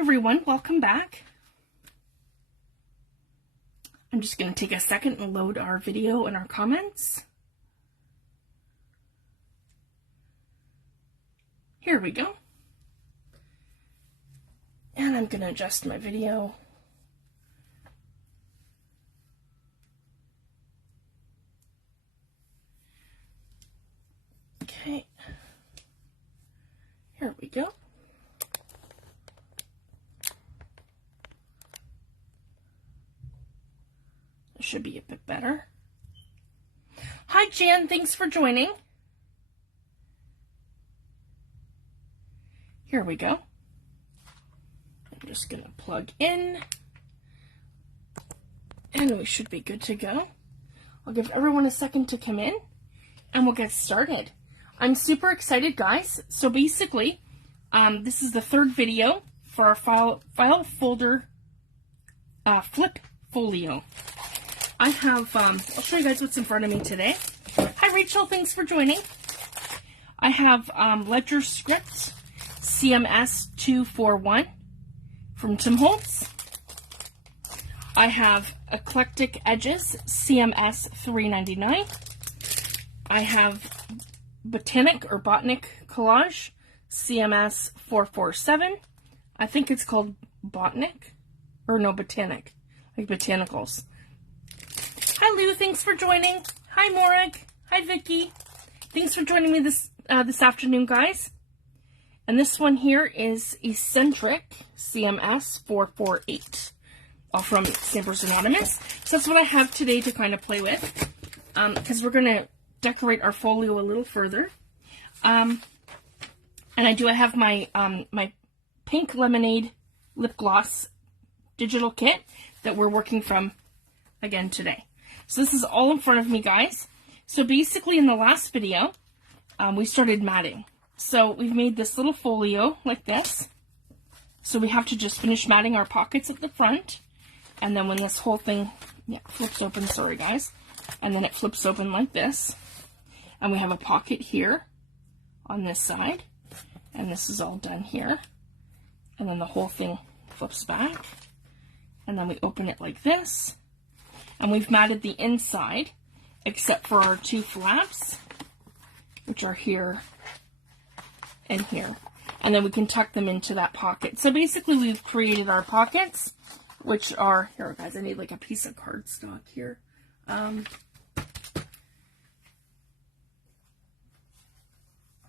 everyone, welcome back. I'm just going to take a second and load our video and our comments. Here we go. And I'm going to adjust my video. Okay. Here we go. Should be a bit better. Hi Jan, thanks for joining. Here we go. I'm just going to plug in and we should be good to go. I'll give everyone a second to come in and we'll get started. I'm super excited, guys. So basically, this is the third video for our file folder flip folio. I have, I'll show you guys what's in front of me today. Hi Rachel, thanks for joining. I have Ledger Script CMS 241 from Tim Holtz. I have Eclectic Edges CMS 399. I have Botanic Collage CMS 447. I think it's called Botanic, or no, Botanic, like botanicals. Hi Lou, thanks for joining. Hi Morag. Hi Vicky. Thanks for joining me this afternoon, guys. And this one here is Eccentric CMS 448, all from Stampers Anonymous. So that's what I have today to kind of play with, because we're going to decorate our folio a little further. And I have my my Pink Lemonaide Lipgloss digital kit that we're working from again today. So this is all in front of me, guys. So basically in the last video, we started matting. So we've made this little folio like this. So we have to just finish matting our pockets at the front. And then when this whole thing flips open, sorry guys, and then it flips open like this. And we have a pocket here on this side. And this is all done here. And then the whole thing flips back. And then we open it like this. And we've matted the inside, except for our two flaps, which are here and here. And then we can tuck them into that pocket. So basically we've created our pockets, which are, here guys, I need like a piece of cardstock here.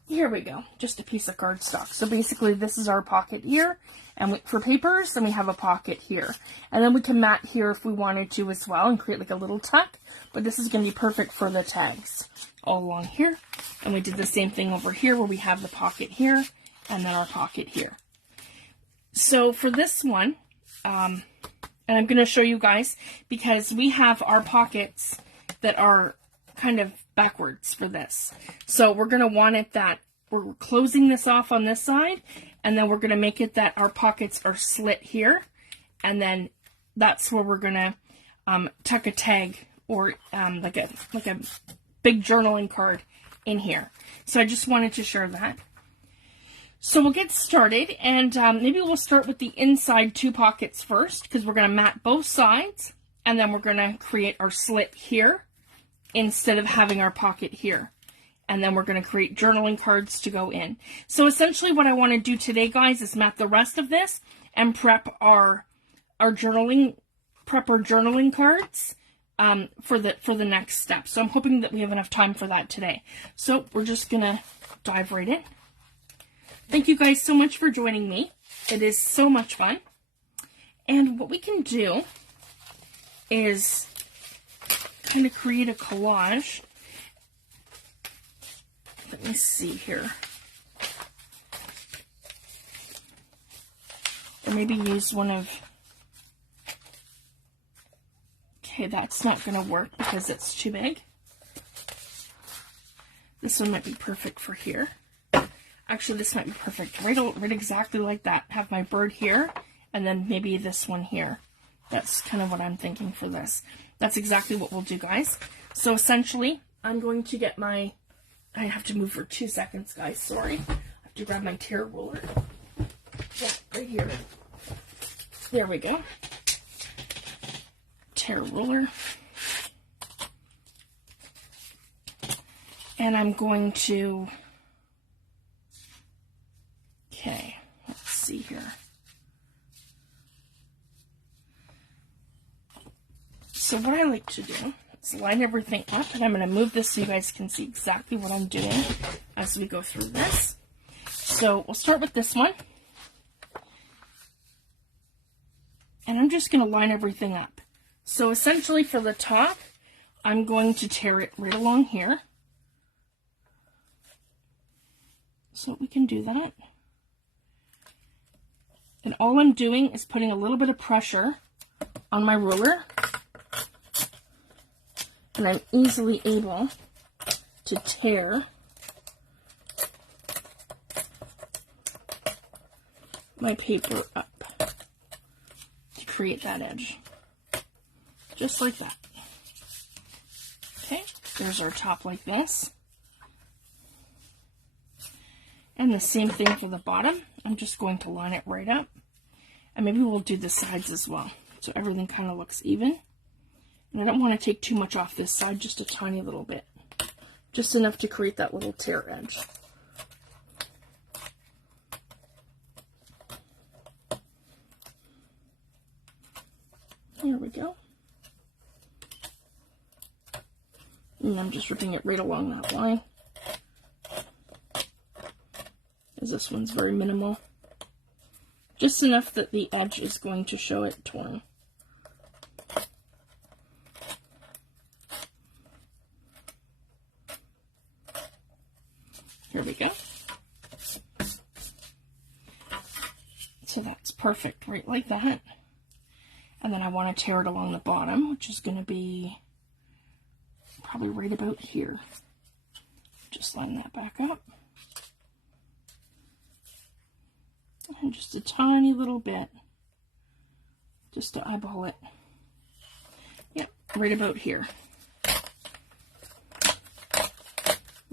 Here we go, just a piece of cardstock. So basically this is our pocket here, and for papers, and we have a pocket here. And then we can mat here if we wanted to as well and create like a little tuck, but this is going to be perfect for the tags all along here. And we did the same thing over here where we have the pocket here and then our pocket here. So for this one, and I'm going to show you guys because we have our pockets that are kind of backwards for this. So we're going to want it that we're closing this off on this side, and then we're going to make it that our pockets are slit here, and then that's where we're going to tuck a tag or like a big journaling card in here. So I just wanted to share that. So we'll get started, and maybe we'll start with the inside two pockets first, because we're going to mat both sides, and then we're going to create our slit here instead of having our pocket here. And then we're going to create journaling cards to go in. So essentially what I want to do today, guys, is mat the rest of this and prep our journaling cards for the next step. So I'm hoping that we have enough time for that today. So we're just going to dive right in. Thank you guys so much for joining me. It is so much fun. And what we can do is kind of create a collage. Let me see here. Or maybe use one of... Okay, that's not going to work because it's too big. This one might be perfect for here. Actually, this might be perfect. Right exactly like that. Have my bird here, and then maybe this one here. That's kind of what I'm thinking for this. That's exactly what we'll do, guys. So essentially, I'm going to get my... I have to move for 2 seconds, guys. Sorry. I have to grab my tear ruler. Yeah, right here. There we go. Tear ruler. And I'm going to, okay, let's see here. So what I like to do is line everything up, and I'm going to move this so you guys can see exactly what I'm doing as we go through this. So we'll start with this one. And I'm just going to line everything up. So essentially for the top, I'm going to tear it right along here. So we can do that. And all I'm doing is putting a little bit of pressure on my ruler. And I'm easily able to tear my paper up to create that edge. Just like that. Okay, there's our top like this. And the same thing for the bottom. I'm just going to line it right up. And maybe we'll do the sides as well, so everything kind of looks even. And I don't want to take too much off this side, just a tiny little bit. Just enough to create that little tear edge. There we go. And I'm just ripping it right along that line. As this one's very minimal. Just enough that the edge is going to show it torn. Here we go. So that's perfect, right like that. And then I want to tear it along the bottom, which is going to be probably right about here. Just line that back up. And just a tiny little bit, just to eyeball it. Yep, right about here.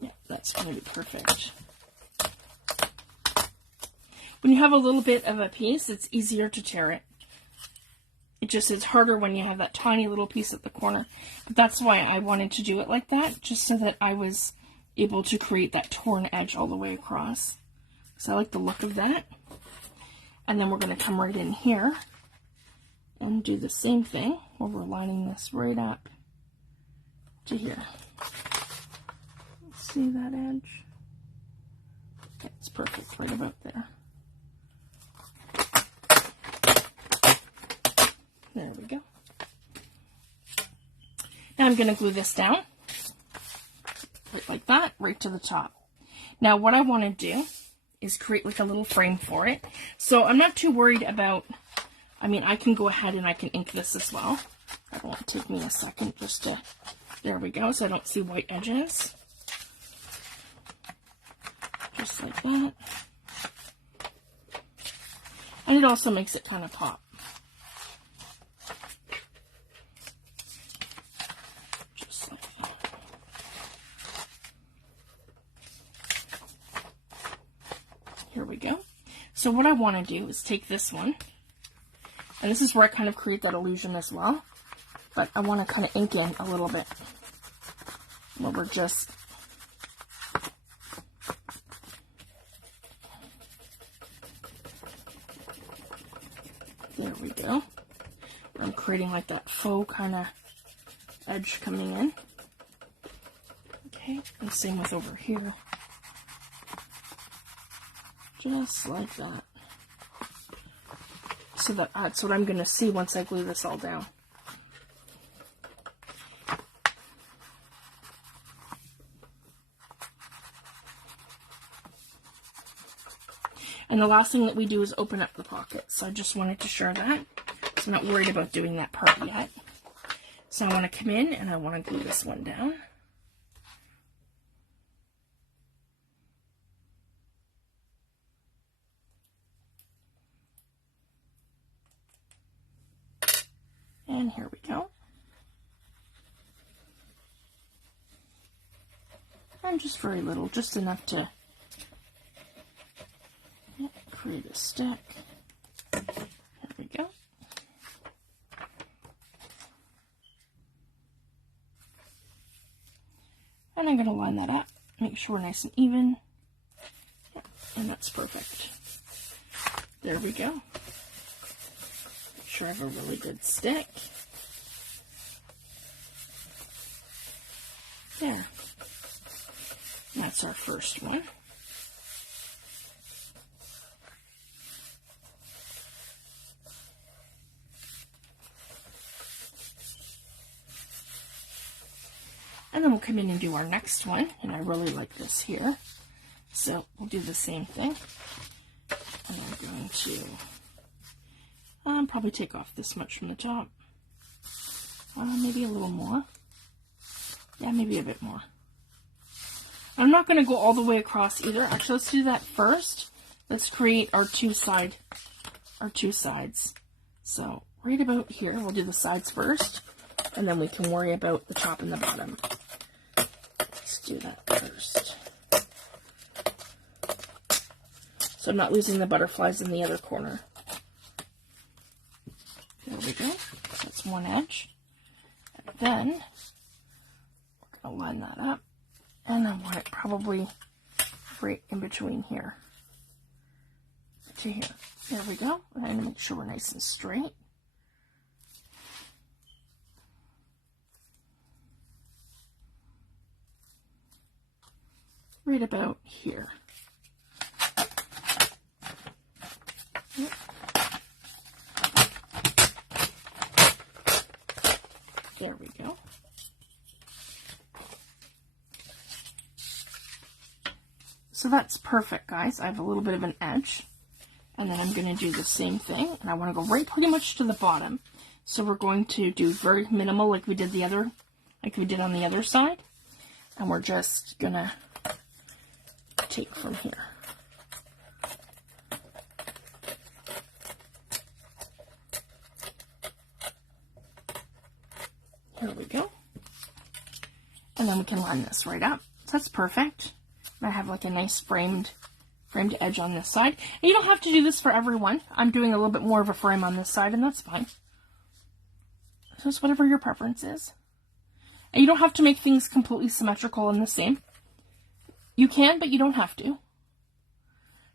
Yep, that's going to be perfect. When you have a little bit of a piece, it's easier to tear it. It just is harder when you have that tiny little piece at the corner. But that's why I wanted to do it like that, just so that I was able to create that torn edge all the way across. So I like the look of that. And then we're going to come right in here and do the same thing where we're lining this right up to here. See that edge? It's perfect right about there. There we go. Now I'm going to glue this down right like that, right to the top. Now what I want to do is create like a little frame for it. So I'm not too worried about, I mean, I can go ahead and I can ink this as well. That won't take me a second just to, there we go, so I don't see white edges. Just like that. And it also makes it kind of pop. Just like that. Here we go. So what I want to do is take this one, and this is where I kind of create that illusion as well, but I want to kind of ink in a little bit, where we're just there we go. I'm creating like that faux kind of edge coming in. Okay, and same with over here. Just like that. So that's what I'm going to see once I glue this all down. And the last thing that we do is open up the pocket. So I just wanted to share that. So I'm not worried about doing that part yet. So I want to come in and I want to glue this one down. And here we go. And just very little, just enough to create a stick. There we go. And I'm going to line that up, make sure we're nice and even. Yeah, and that's perfect. There we go. Make sure I have a really good stick. There. That's our first one. And then we'll come in and do our next one, and I really like this here. So we'll do the same thing. And I'm going to probably take off this much from the top. Maybe a little more. Yeah, maybe a bit more. I'm not going to go all the way across either. Actually, let's do that first. Let's create our two sides. So right about here, we'll do the sides first, and then we can worry about the top and the bottom. Let's do that first. So I'm not losing the butterflies in the other corner. There we go. That's one edge. And then we're going to line that up. And I want it probably right in between here to here. There we go. And I'm going to make sure we're nice and straight. Right about here. Yep. There we go. So that's perfect, guys. I have a little bit of an edge, and then I'm going to do the same thing, and I want to go right pretty much to the bottom. So we're going to do very minimal like we did on the other side, and we're just going to take from here. Here we go. And then we can line this right up. So that's perfect. I have like a nice framed edge on this side. And you don't have to do this for everyone. I'm doing a little bit more of a frame on this side, and that's fine. So it's whatever your preference is. And you don't have to make things completely symmetrical and the same. You can, but you don't have to.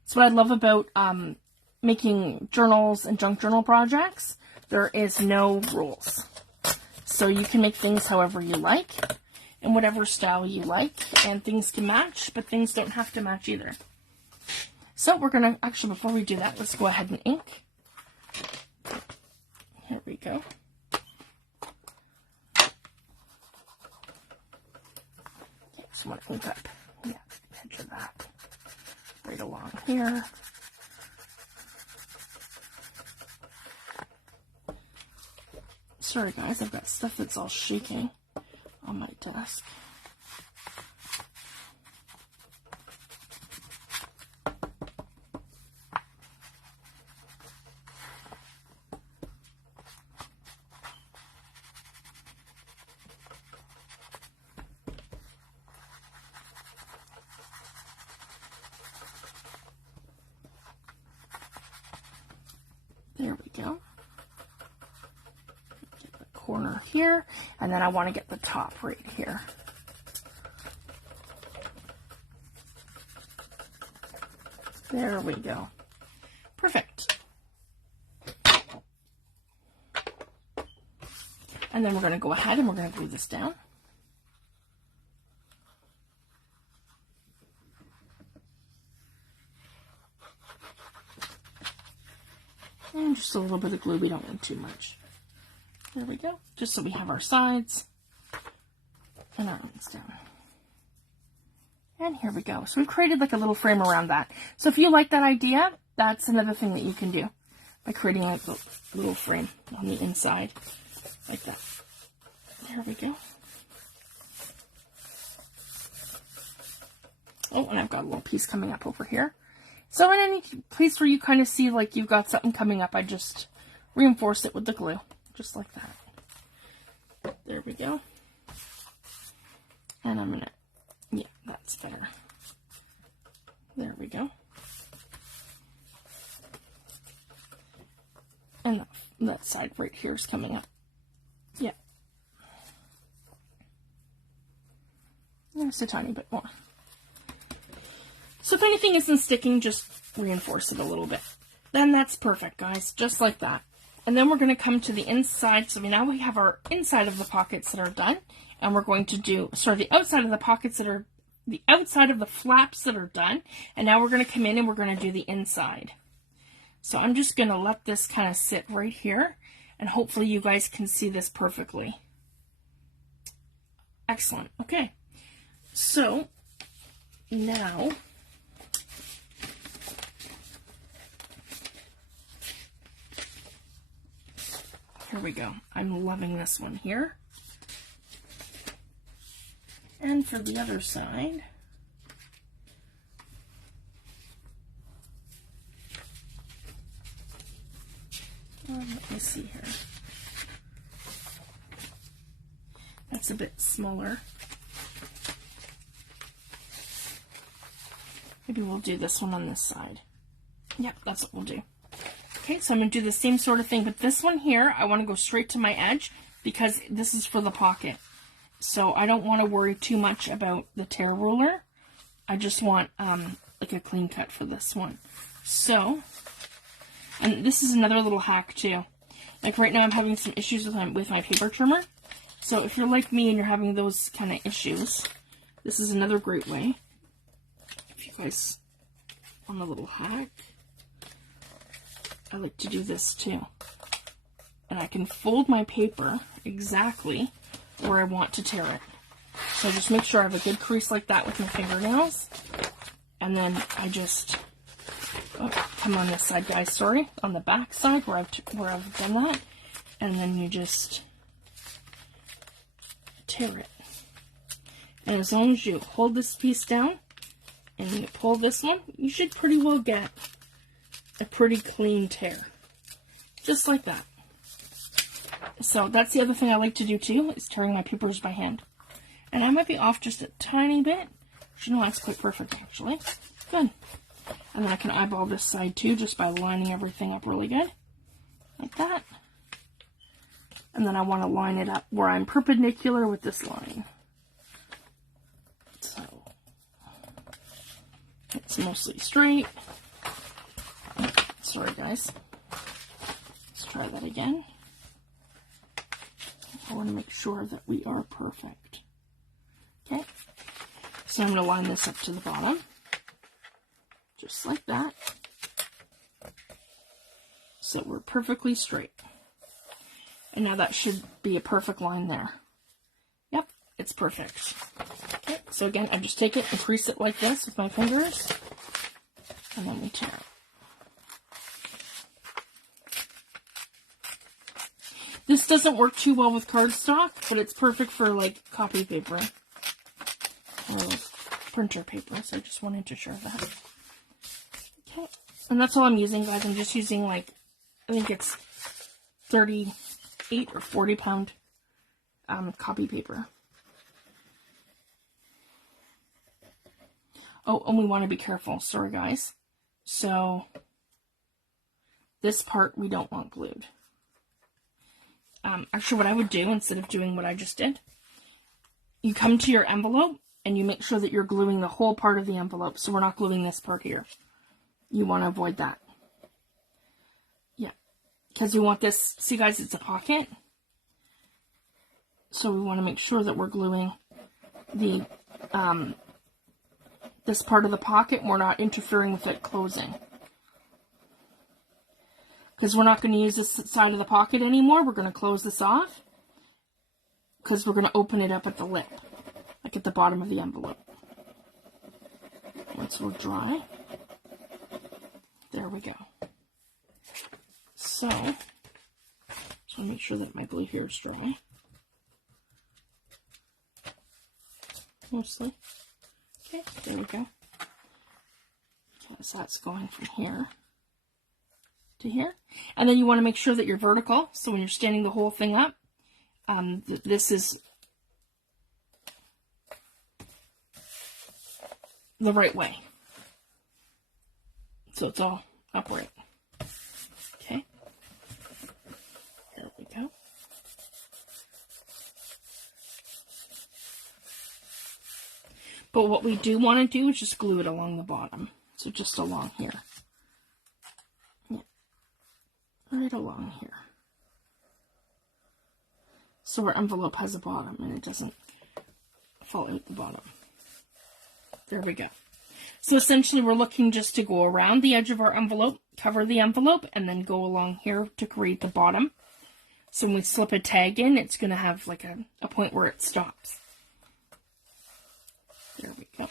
That's what I love about making journals and junk journal projects. There is no rules. So you can make things however you like, in whatever style you like, and things can match, but things don't have to match either. So we're going to, actually before we do that, let's go ahead and ink. Here we go. Okay, so I'm going to ink up, yeah, edge of that, right along here. Sorry guys, I've got stuff that's all shaking on my desk. There we go. Get the corner here, and then I want to get the top right here. There we go. Perfect. And then we're going to go ahead and we're going to glue this down. And just a little bit of glue, we don't need too much. There we go, just so we have our sides and our ends down. And here we go. So we've created like a little frame around that. So if you like that idea, that's another thing that you can do by creating like a little frame on the inside, like that. There we go. Oh, and I've got a little piece coming up over here. So in any place where you kind of see like you've got something coming up, I just reinforce it with the glue, just like that. There we go. And I'm gonna, yeah, that's better. There we go. And that side right here is coming up. Yeah. Just a tiny bit more. So if anything isn't sticking, just reinforce it a little bit. Then that's perfect, guys, just like that. And then we're going to come to the inside. So now we have our inside of the pockets that are done. And we're going to do, the outside of the pockets that are, the outside of the flaps that are done. And now we're going to come in and we're going to do the inside. So I'm just going to let this kind of sit right here. And hopefully you guys can see this perfectly. Excellent. Okay. So now here we go. I'm loving this one here. And for the other side, let me see here. That's a bit smaller. Maybe we'll do this one on this side. Yep, that's what we'll do. Okay, so I'm going to do the same sort of thing, but this one here, I want to go straight to my edge because this is for the pocket. So I don't want to worry too much about the tear ruler. I just want like a clean cut for this one. So, and this is another little hack too. Like right now I'm having some issues with my paper trimmer. So if you're like me and you're having those kind of issues, this is another great way. If you guys want a little hack, I like to do this too. And I can fold my paper exactly where I want to tear it. So just make sure I have a good crease like that with my fingernails. And then I just come on this side, guys, sorry, on the back side where I've done that. And then you just tear it. And as long as you hold this piece down and you pull this one, you should pretty well get a pretty clean tear. Just like that. So that's the other thing I like to do too, is tearing my papers by hand. And I might be off just a tiny bit. No, that's quite perfect actually. Good. And then I can eyeball this side too, just by lining everything up really good. Like that. And then I want to line it up where I'm perpendicular with this line. So it's mostly straight. Sorry guys. Let's try that again. I want to make sure that we are perfect. Okay. So I'm going to line this up to the bottom. Just like that. So we're perfectly straight. And now that should be a perfect line there. Yep, it's perfect. Okay, so again, I just take it and crease it like this with my fingers. And then we tear it. This doesn't work too well with cardstock, but it's perfect for like copy paper or printer paper, so I just wanted to share that. Okay, and that's all I'm using, guys. I'm just using like, I think it's 38 or 40 pound copy paper. Oh, and we want to be careful, sorry guys. So this part we don't want glued. Actually, what I would do, instead of doing what I just did, you come to your envelope and you make sure that you're gluing the whole part of the envelope. So we're not gluing this part here. You want to avoid that. Yeah. Because we want this, see guys, it's a pocket. So we want to make sure that we're gluing the, this part of the pocket and we're not interfering with it closing. Because we're not going to use this side of the pocket anymore. We're going to close this off. Because we're going to open it up at the lip. Like at the bottom of the envelope. Once we're dry. There we go. So, just want to make sure that my glue here is dry. Mostly. Okay, there we go. Okay, so that's going from here to here. And then you want to make sure that you're vertical. So when you're standing the whole thing up, this is the right way. So it's all upright. Okay. There we go. But what we do want to do is just glue it along the bottom. So just along here. Yeah. Right along here. So our envelope has a bottom and it doesn't fall out the bottom. There we go. So essentially we're looking just to go around the edge of our envelope, cover the envelope, and then go along here to create the bottom. So when we slip a tag in, it's going to have like a point where it stops. There we go.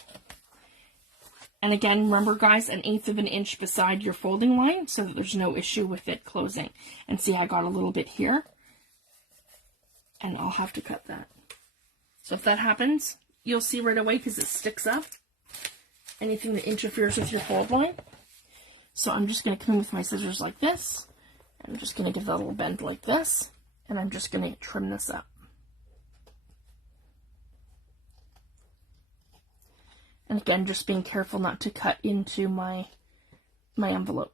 And again, remember guys, 1/8 of an inch beside your folding line so that there's no issue with it closing. And see, I got a little bit here. And I'll have to cut that. So if that happens, you'll see right away because it sticks up. Anything that interferes with your fold line. So I'm just going to come in with my scissors like this. I'm just going to give that a little bend like this. And I'm just going to trim this up. And again, just being careful not to cut into my envelope.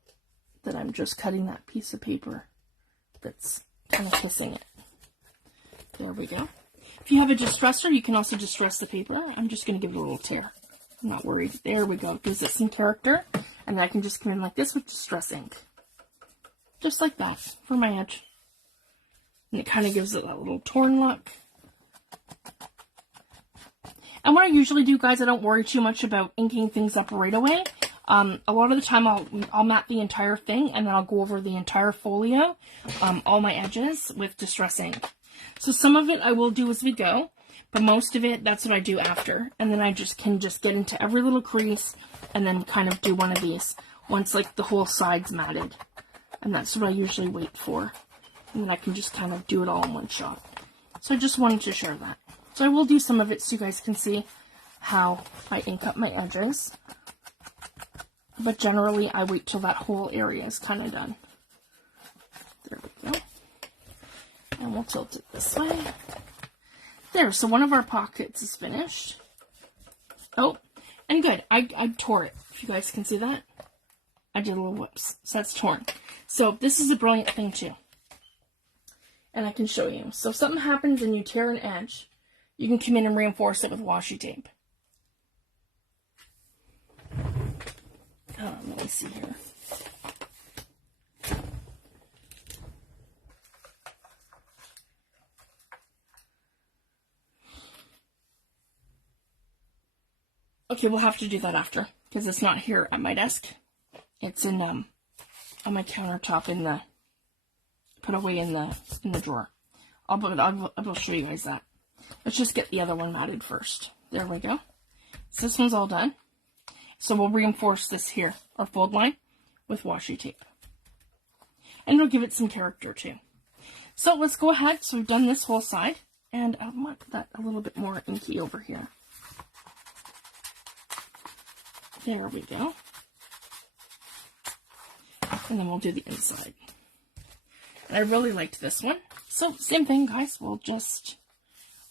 That I'm just cutting that piece of paper that's kind of kissing it. There we go. If you have a distresser, you can also distress the paper. I'm just going to give it a little tear. I'm not worried. There we go. Gives it some character. And then I can just come in like this with distress ink. Just like that for my edge. And it kind of gives it that little torn look. And what I usually do, guys, I don't worry too much about inking things up right away. A lot of the time I'll mat the entire thing and then I'll go over the entire folio, all my edges with distress ink. So some of it I will do as we go, but most of it, that's what I do after. And then I can get into every little crease and then kind of do one of these once like the whole side's matted. And that's what I usually wait for. And then I can just kind of do it all in one shot. So I just wanted to share that. So I will do some of it so you guys can see how I ink up my edges. But generally, I wait till that whole area is kind of done. There we go. And we'll tilt it this way. There, so one of our pockets is finished. Oh, and good. I tore it, if you guys can see that. I did a little whoops, so that's torn. So this is a brilliant thing too. And I can show you. So if something happens and you tear an edge, you can come in and reinforce it with washi tape. Let me see here. Okay, we'll have to do that after, because it's not here at my desk. It's in on my countertop put away in the drawer. I'll show you guys that. Let's just get the other one matted first. There we go. So this one's all done. So we'll reinforce this here, our fold line, with washi tape. And it'll give it some character too. So let's go ahead. So we've done this whole side. And I want that a little bit more inky over here. There we go. And then we'll do the inside. And I really liked this one. So same thing, guys. We'll just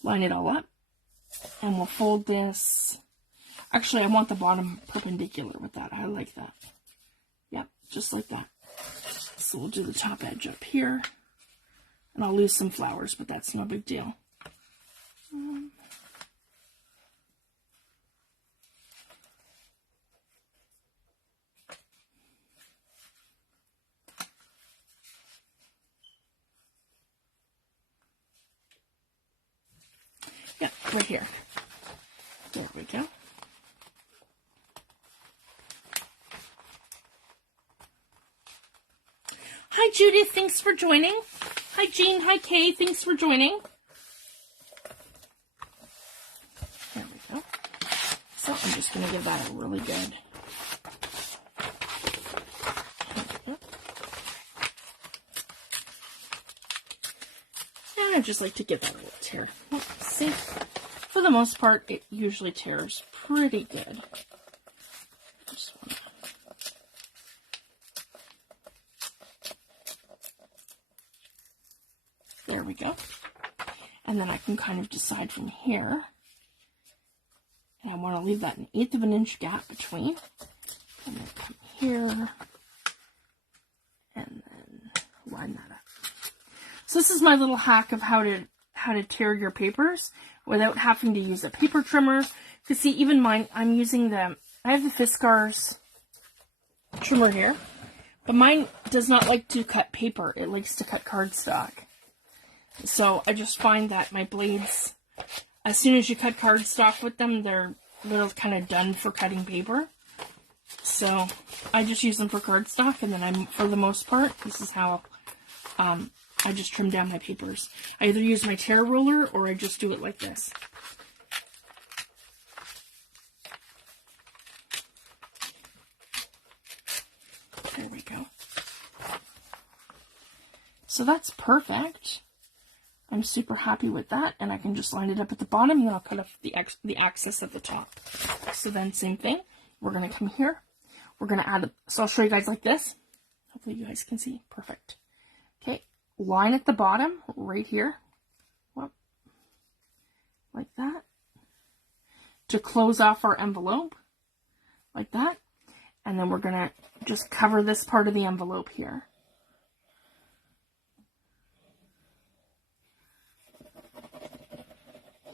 line it all up. And we'll fold this. Actually, I want the bottom perpendicular with that. I like that. Yep, just like that. So we'll do the top edge up here. And I'll lose some flowers, but that's no big deal. Yep, right here. There we go. Hi, Judith. Thanks for joining. Hi, Jean. Hi, Kay. Thanks for joining. There we go. So I'm just going to give that a really good. And I just like to give that a little tear. See? For the most part, it usually tears pretty good. Just want to... There we go. And then I can kind of decide from here. And I want to leave that 1/8 of an inch gap between. And then come here. And then line that up. So this is my little hack of how to tear your papers without having to use a paper trimmer. Because see, even mine, I'm using I have the Fiskars trimmer here, but mine does not like to cut paper. It likes to cut cardstock. So I just find that my blades, as soon as you cut cardstock with them, they're kind of done for cutting paper. So I just use them for cardstock, and then for the most part, this is how I just trim down my papers. I either use my tear ruler or I just do it like this. There we go. So that's perfect. I'm super happy with that, and I can just line it up at the bottom, and then I'll cut off the excess at the top. So then same thing, we're going to come here. We're going to add, so I'll show you guys like this. Hopefully you guys can see. Perfect. Okay, line at the bottom right here. Whoop. Like that. To close off our envelope. Like that. And then we're going to just cover this part of the envelope here.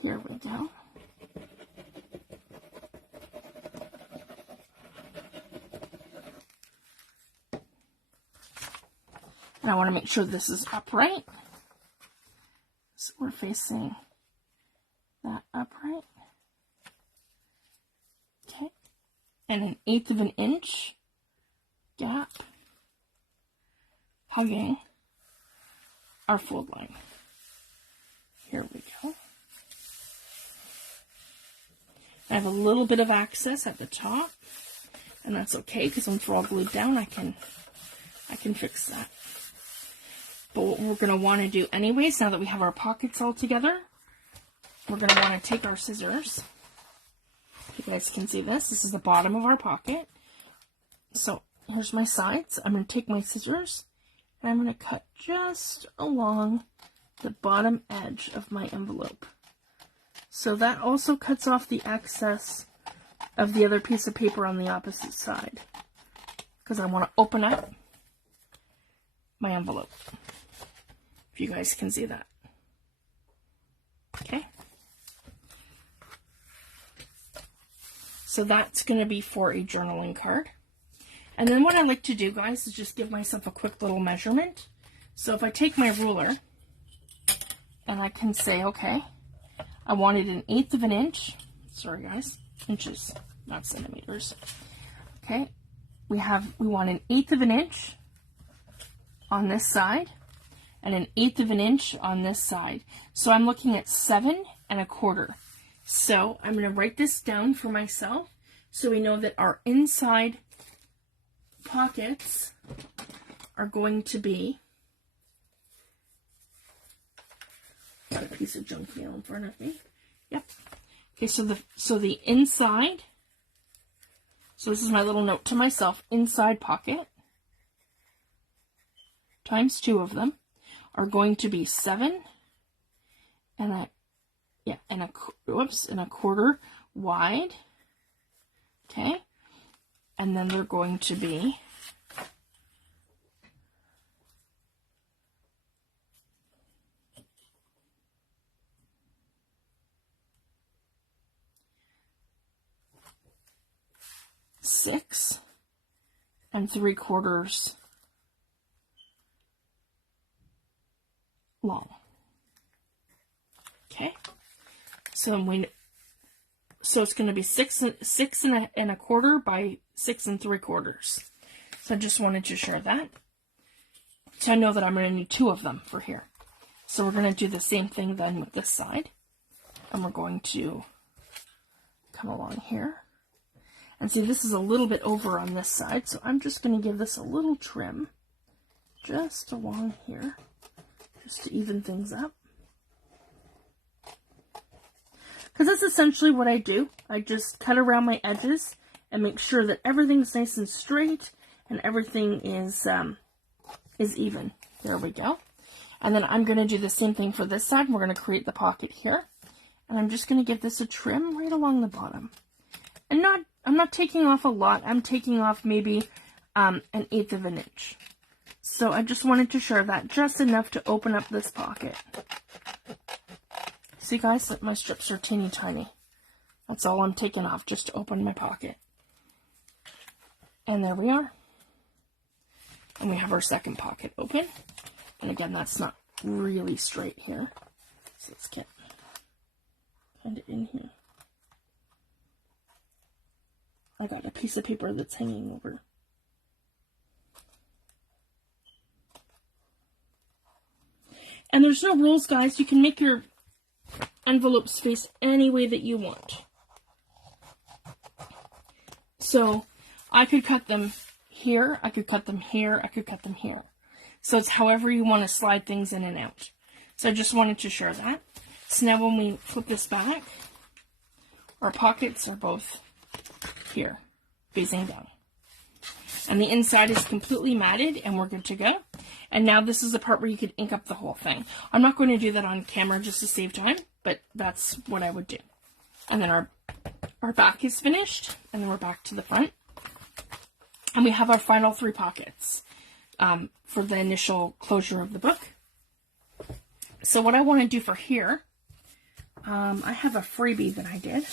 Here we go. And I want to make sure this is upright. So we're facing that upright. Okay. And 1/8 of an inch gap hugging our fold line. Here we go. I have a little bit of excess at the top, and that's okay because once we're all glued down, I can fix that. But what we're going to want to do anyways, now that we have our pockets all together, we're going to want to take our scissors. You guys can see this. This is the bottom of our pocket. So here's my sides. I'm going to take my scissors, and I'm going to cut just along the bottom edge of my envelope. So that also cuts off the excess of the other piece of paper on the opposite side, because I want to open up my envelope. If you guys can see that. Okay. So that's going to be for a journaling card. And then what I like to do, guys, is just give myself a quick little measurement. So if I take my ruler and I can say, okay, I wanted 1/8 of an inch. Sorry, guys, inches, not centimeters. Okay, we want 1/8 of an inch on this side and 1/8 of an inch on this side. So I'm looking at 7 1/4. So I'm going to write this down for myself so we know that our inside pockets are going to be, got a piece of junk mail in front of me. Yep. Okay, so the inside, so this is my little note to myself, inside pocket times 2 of them are going to be 7 and 1/4 wide. Okay, and then they're going to be six and 3/4 long. Okay, so it's going to be 6 1/4 by 6 3/4. So I just wanted to share that. So I know that I'm going to need 2 of them for here. So we're going to do the same thing then with this side. And we're going to come along here. And see, this is a little bit over on this side, so I'm just going to give this a little trim just along here, just to even things up. Because that's essentially what I do. I just cut around my edges and make sure that everything's nice and straight and everything is even. There we go. And then I'm going to do the same thing for this side. We're going to create the pocket here. And I'm just going to give this a trim right along the bottom. And I'm not taking off a lot. I'm taking off maybe 1/8 of an inch. So I just wanted to share that, just enough to open up this pocket. See, guys, my strips are teeny tiny. That's all I'm taking off, just to open my pocket. And there we are. And we have our second pocket open. And again, that's not really straight here. So let's get kind of in here. I got a piece of paper that's hanging over. And there's no rules, guys. You can make your envelopes face any way that you want. So I could cut them here, I could cut them here, I could cut them here. So it's however you want to slide things in and out. So I just wanted to share that. So now when we flip this back, our pockets are both here, facing down. And the inside is completely matted, and we're good to go. And now this is the part where you could ink up the whole thing. I'm not going to do that on camera just to save time, but that's what I would do. And then our back is finished, and then we're back to the front. And we have our final 3 pockets for the initial closure of the book. So what I want to do for here, I have a freebie that I did.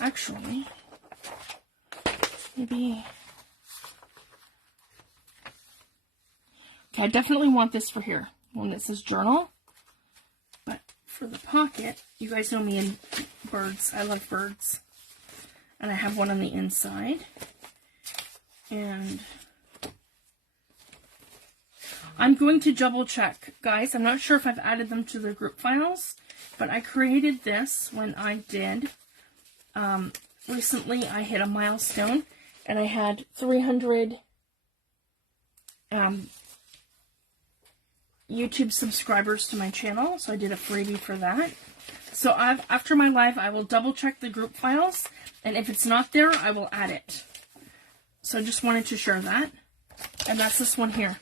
Actually, maybe... Okay, I definitely want this for here. One that says journal. But for the pocket, you guys know me and birds. I love birds. And I have one on the inside. And I'm going to double check, guys. I'm not sure if I've added them to the group files, but I created this when I did. Recently I hit a milestone and I had 300 YouTube subscribers to my channel, so I did a freebie for that. So after my live, I will double check the group files, and if it's not there, I will add it. So I just wanted to share that, and that's this one here.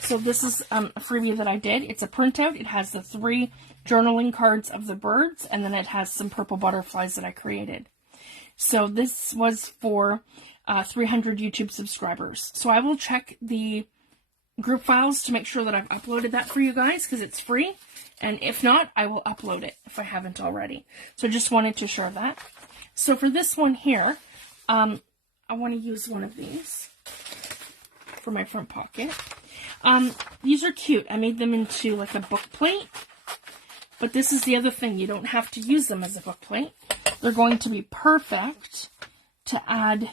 So this is a freebie that I did. It's a printout. It has the 3 journaling cards of the birds, and then it has some purple butterflies that I created. So this was for 300 YouTube subscribers. So I will check the group files to make sure that I've uploaded that for you guys, because it's free. And if not, I will upload it if I haven't already. So I just wanted to share that. So for this one here, I want to use one of these for my front pocket. These are cute. I made them into like a book plate. But this is the other thing. You don't have to use them as a book plate. They're going to be perfect to add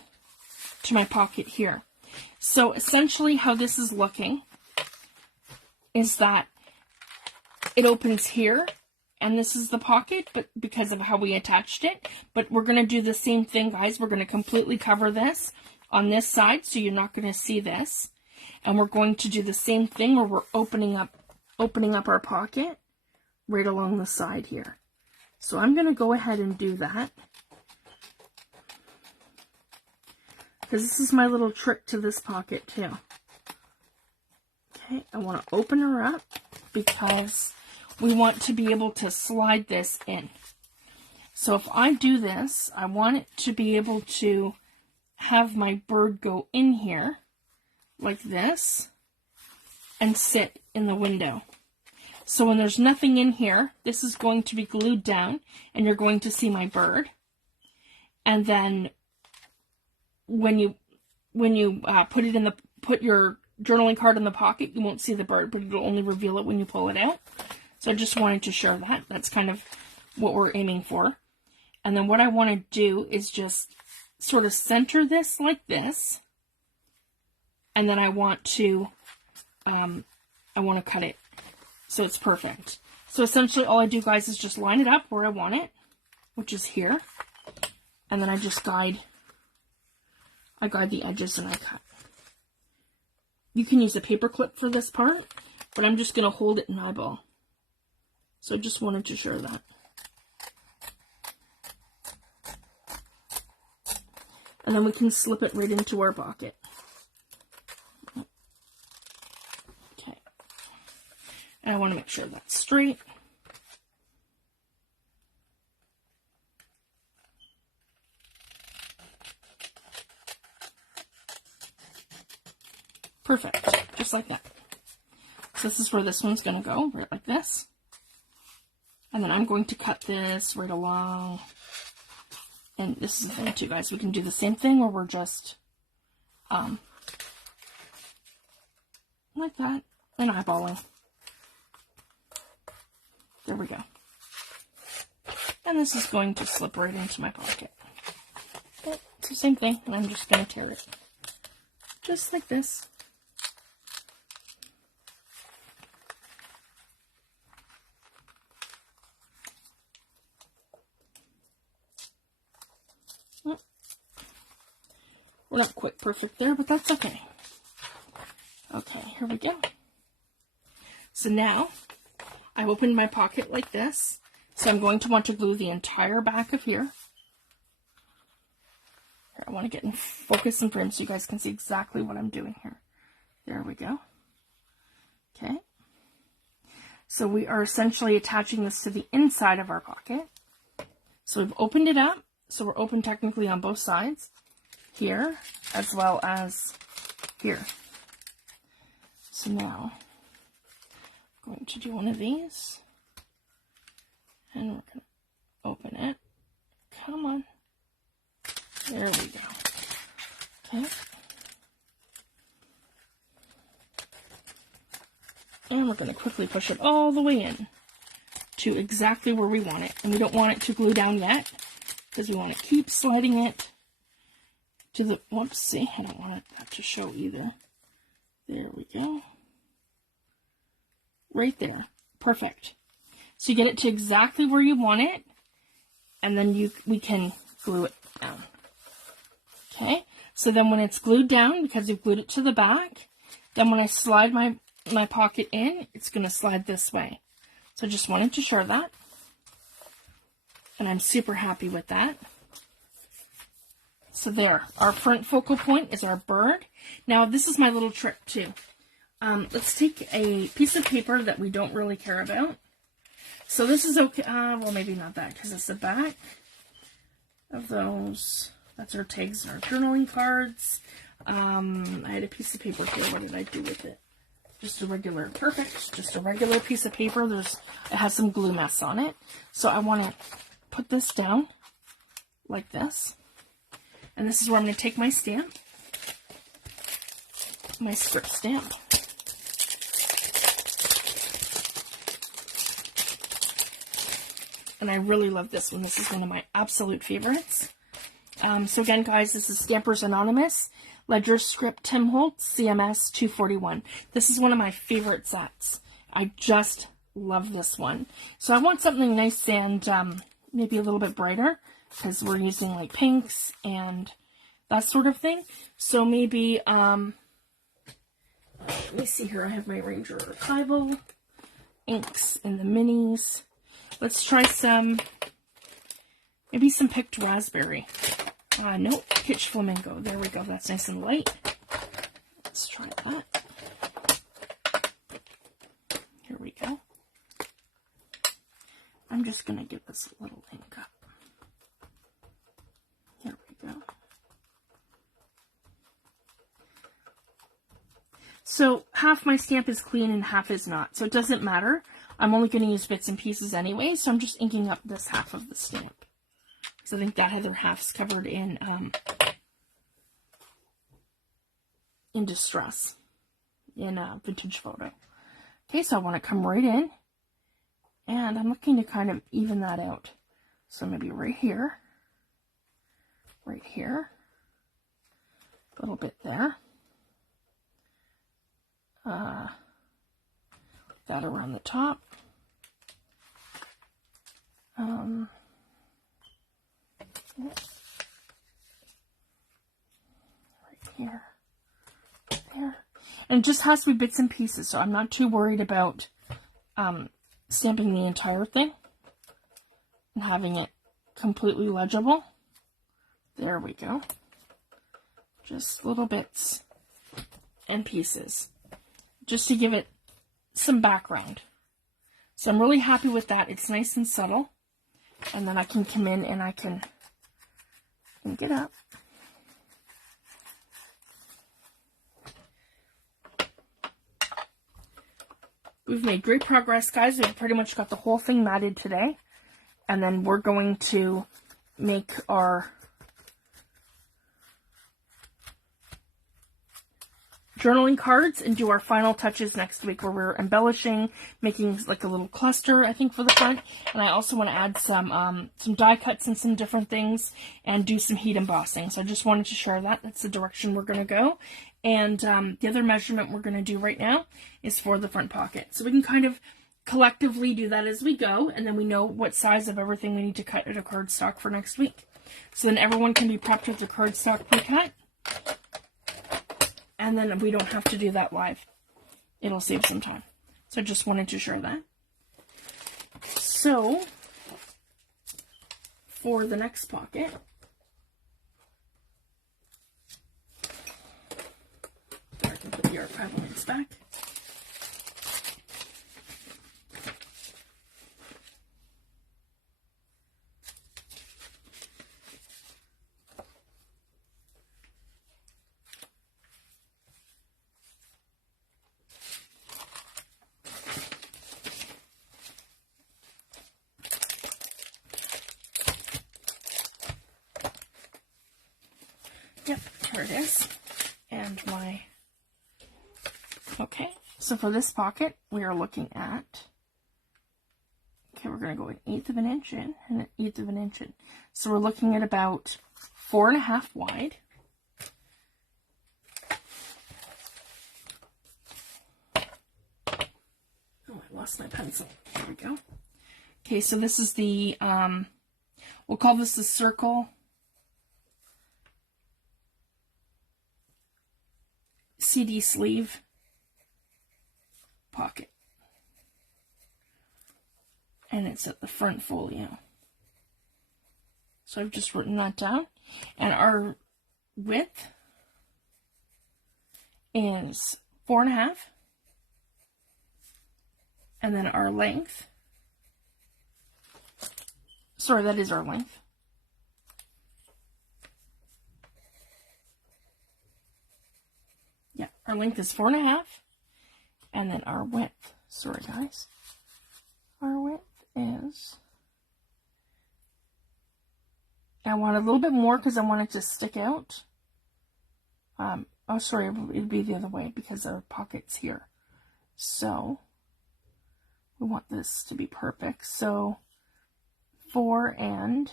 to my pocket here. So essentially how this is looking is that it opens here, and this is the pocket, but because of how we attached it. But we're going to do the same thing, guys. We're going to completely cover this on this side, so you're not going to see this. And we're going to do the same thing where we're opening up our pocket right along the side here. So I'm going to go ahead and do that, because this is my little trick to this pocket too. Okay, I want to open her up because we want to be able to slide this in. So if I do this, I want it to be able to have my bird go in here like this and sit in the window. So when there's nothing in here, this is going to be glued down, and you're going to see my bird. And then when you put your journaling card in the pocket, you won't see the bird, but it'll only reveal it when you pull it out. So I just wanted to show that. That's kind of what we're aiming for. And then what I want to do is just sort of center this like this. And then I want to cut it so it's perfect. So essentially all I do, guys, is just line it up where I want it, which is here. And then I just guide the edges and I cut. You can use a paper clip for this part, but I'm just going to hold it in eyeball. So I just wanted to share that. And then we can slip it right into our pocket. Okay. And I want to make sure that's straight. Perfect. Just like that. So this is where this one's going to go, right like this. And then I'm going to cut this right along. And this is the thing too, guys. We can do the same thing where we're just like that and eyeballing. There we go. And this is going to slip right into my pocket. But it's the same thing, and I'm just going to tear it. Just like this. We're not quite perfect there, but that's okay. Okay, here we go. So now, I've opened my pocket like this. So I'm going to want to glue the entire back of here. I want to get in focus and frame so you guys can see exactly what I'm doing here. There we go. Okay. So we are essentially attaching this to the inside of our pocket. So we've opened it up. So we're open technically on both sides. Here, as well as here. So now, I'm going to do one of these. And we're going to open it. Come on. There we go. Okay. And we're going to quickly push it all the way in to exactly where we want it. And we don't want it to glue down yet because we want to keep sliding it to the, whoopsie, I don't want that to show either. There we go. Right there. Perfect. So you get it to exactly where you want it, and then we can glue it down. Okay, so then when it's glued down, because you've glued it to the back, then when I slide my pocket in, it's going to slide this way. So I just wanted to share that, and I'm super happy with that. So there, our front focal point is our bird. Now this is my little trick too. Let's take a piece of paper that we don't really care about. So this is okay, well maybe not that because it's the back of those. That's our tags and our journaling cards. I had a piece of paper here. What did I do with it? Just a regular, perfect, just a regular piece of paper. It has some glue mess on it. So I want to put this down like this. And this is where I'm going to take my stamp, my script stamp. And I really love this one. This is one of my absolute favorites. So again, guys, this is Stampers Anonymous, Ledger Script Tim Holtz, CMS 241. This is one of my favorite sets. I just love this one. So I want something nice and maybe a little bit brighter, because we're using like pinks and that sort of thing. So maybe, let me see here, I have my Ranger Archival inks in the minis. Let's try some, maybe some picked raspberry. No, Pitch Flamingo. There we go, that's nice and light. Let's try that. Here we go. I'm just going to give this a little ink up. Here we go. So half my stamp is clean and half is not. So it doesn't matter. I'm only going to use bits and pieces anyway. So I'm just inking up this half of the stamp. So I think that other half's covered in distress in a vintage photo. Okay, so I want to come right in. And I'm looking to kind of even that out. So maybe right here. Right here. A little bit there. That around the top. Right here. There. And it just has to be bits and pieces, so I'm not too worried about stamping the entire thing and having it completely legible. There we go. Just little bits and pieces, just to give it some background. So I'm really happy with that. It's nice and subtle. And then I can come in and I can ink it up. we've made great progress, guys. We've pretty much got the whole thing matted today. And then we're going to make our journaling cards and do our final touches next week, where we're embellishing, making like a little cluster, I think, for the front. And I also want to add some die cuts and some different things and do some heat embossing. So I just wanted to share that. That's the direction we're going to go. And the other measurement we're going to do right now is for the front pocket. So we can kind of collectively do that as we go, and then we know what size of everything we need to cut at a cardstock for next week. So then everyone can be prepped with the cardstock pre-cut. And then we don't have to do that live. It'll save some time. So I just wanted to share that. So, for the next pocket, I can put the archival links back. Yep, here it is. And my, okay, so for this pocket, we are looking at, okay, we're going to go 1/8 of an inch in and 1/8 of an inch in. So we're looking at about 4.5 wide. Oh, I lost my pencil. There we go. Okay, so this is the, we'll call this the circle CD sleeve pocket, and it's at the front folio. So I've just written that down, and our width is 4.5, and then our length, sorry, that is our length. Yeah, our length is 4.5, and then our width, sorry guys, our width is, I want a little bit more because I want it to stick out. Oh, sorry, it'd be the other way because our pocket's here. So, we want this to be perfect. So, 4 and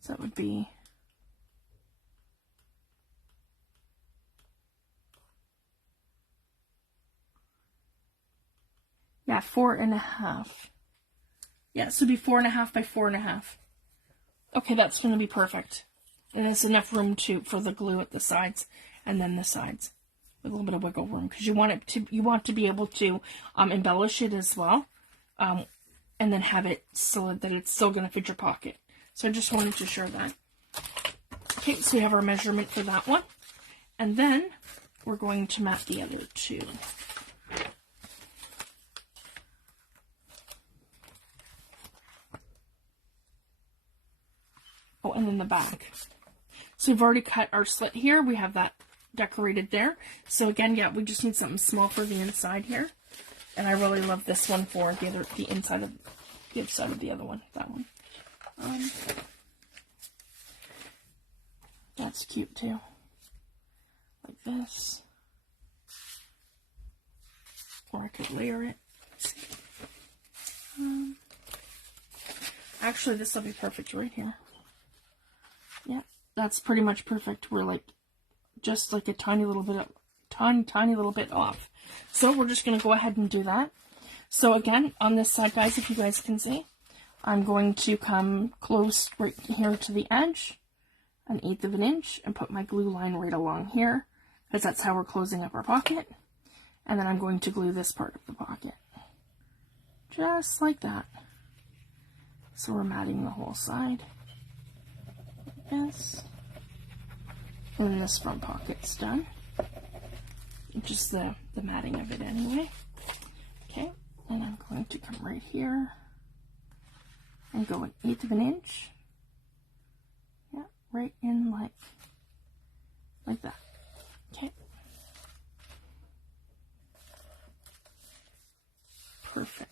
so that would be, yeah, 4.5. Yeah, so it'd be 4.5 by 4.5. Okay, that's going to be perfect. And there's enough room for the glue at the sides and then the sides with a little bit of wiggle room, because you want to be able to embellish it as well, and then have it so that it's still going to fit your pocket. So I just wanted to share that. Okay, so we have our measurement for that one. And then we're going to mat the other two. Oh, and then the back. So we've already cut our slit here. We have that decorated there. So again, yeah, we just need something small for the inside here. And I really love this one for the inside of the other side of the other one, that one. That's cute too. Like this. Or I could layer it. Actually, this will be perfect right here. Yeah, that's pretty much perfect. We're like, just like a tiny little bit off. So we're just going to go ahead and do that. So again, on this side, guys, if you guys can see, I'm going to come close right here to the edge, 1/8 of an inch, and put my glue line right along here, because that's how we're closing up our pocket. And then I'm going to glue this part of the pocket. Just like that. So we're matting the whole side. Like this. And then this front pocket's done. Just the matting of it anyway. Okay, and I'm going to come right here. and go 1/8 of an inch. Yeah, right in like that. Okay. Perfect.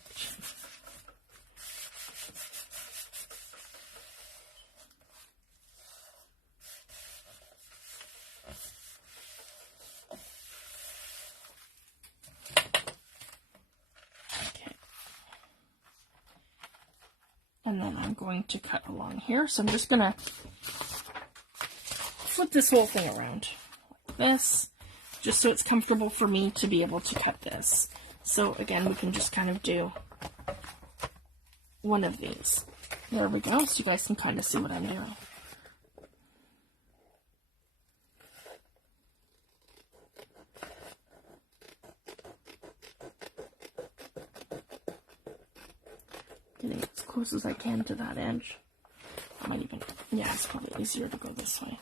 And then I'm going to cut along here. So I'm just going to flip this whole thing around like this, just so it's comfortable for me to be able to cut this. So again, we can just kind of do one of these. There we go. So you guys can kind of see what I'm doing. Getting as close as I can to that edge. I might even, yeah, it's probably easier to go this way.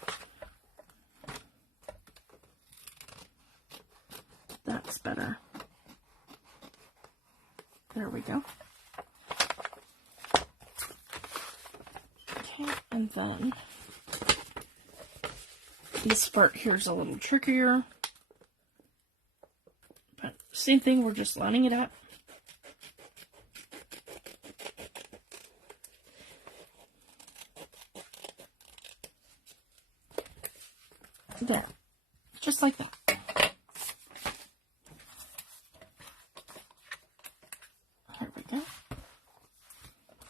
That's better. There we go. Okay, and then this part here is a little trickier. But same thing, we're just lining it up. There, just like that. Here we go.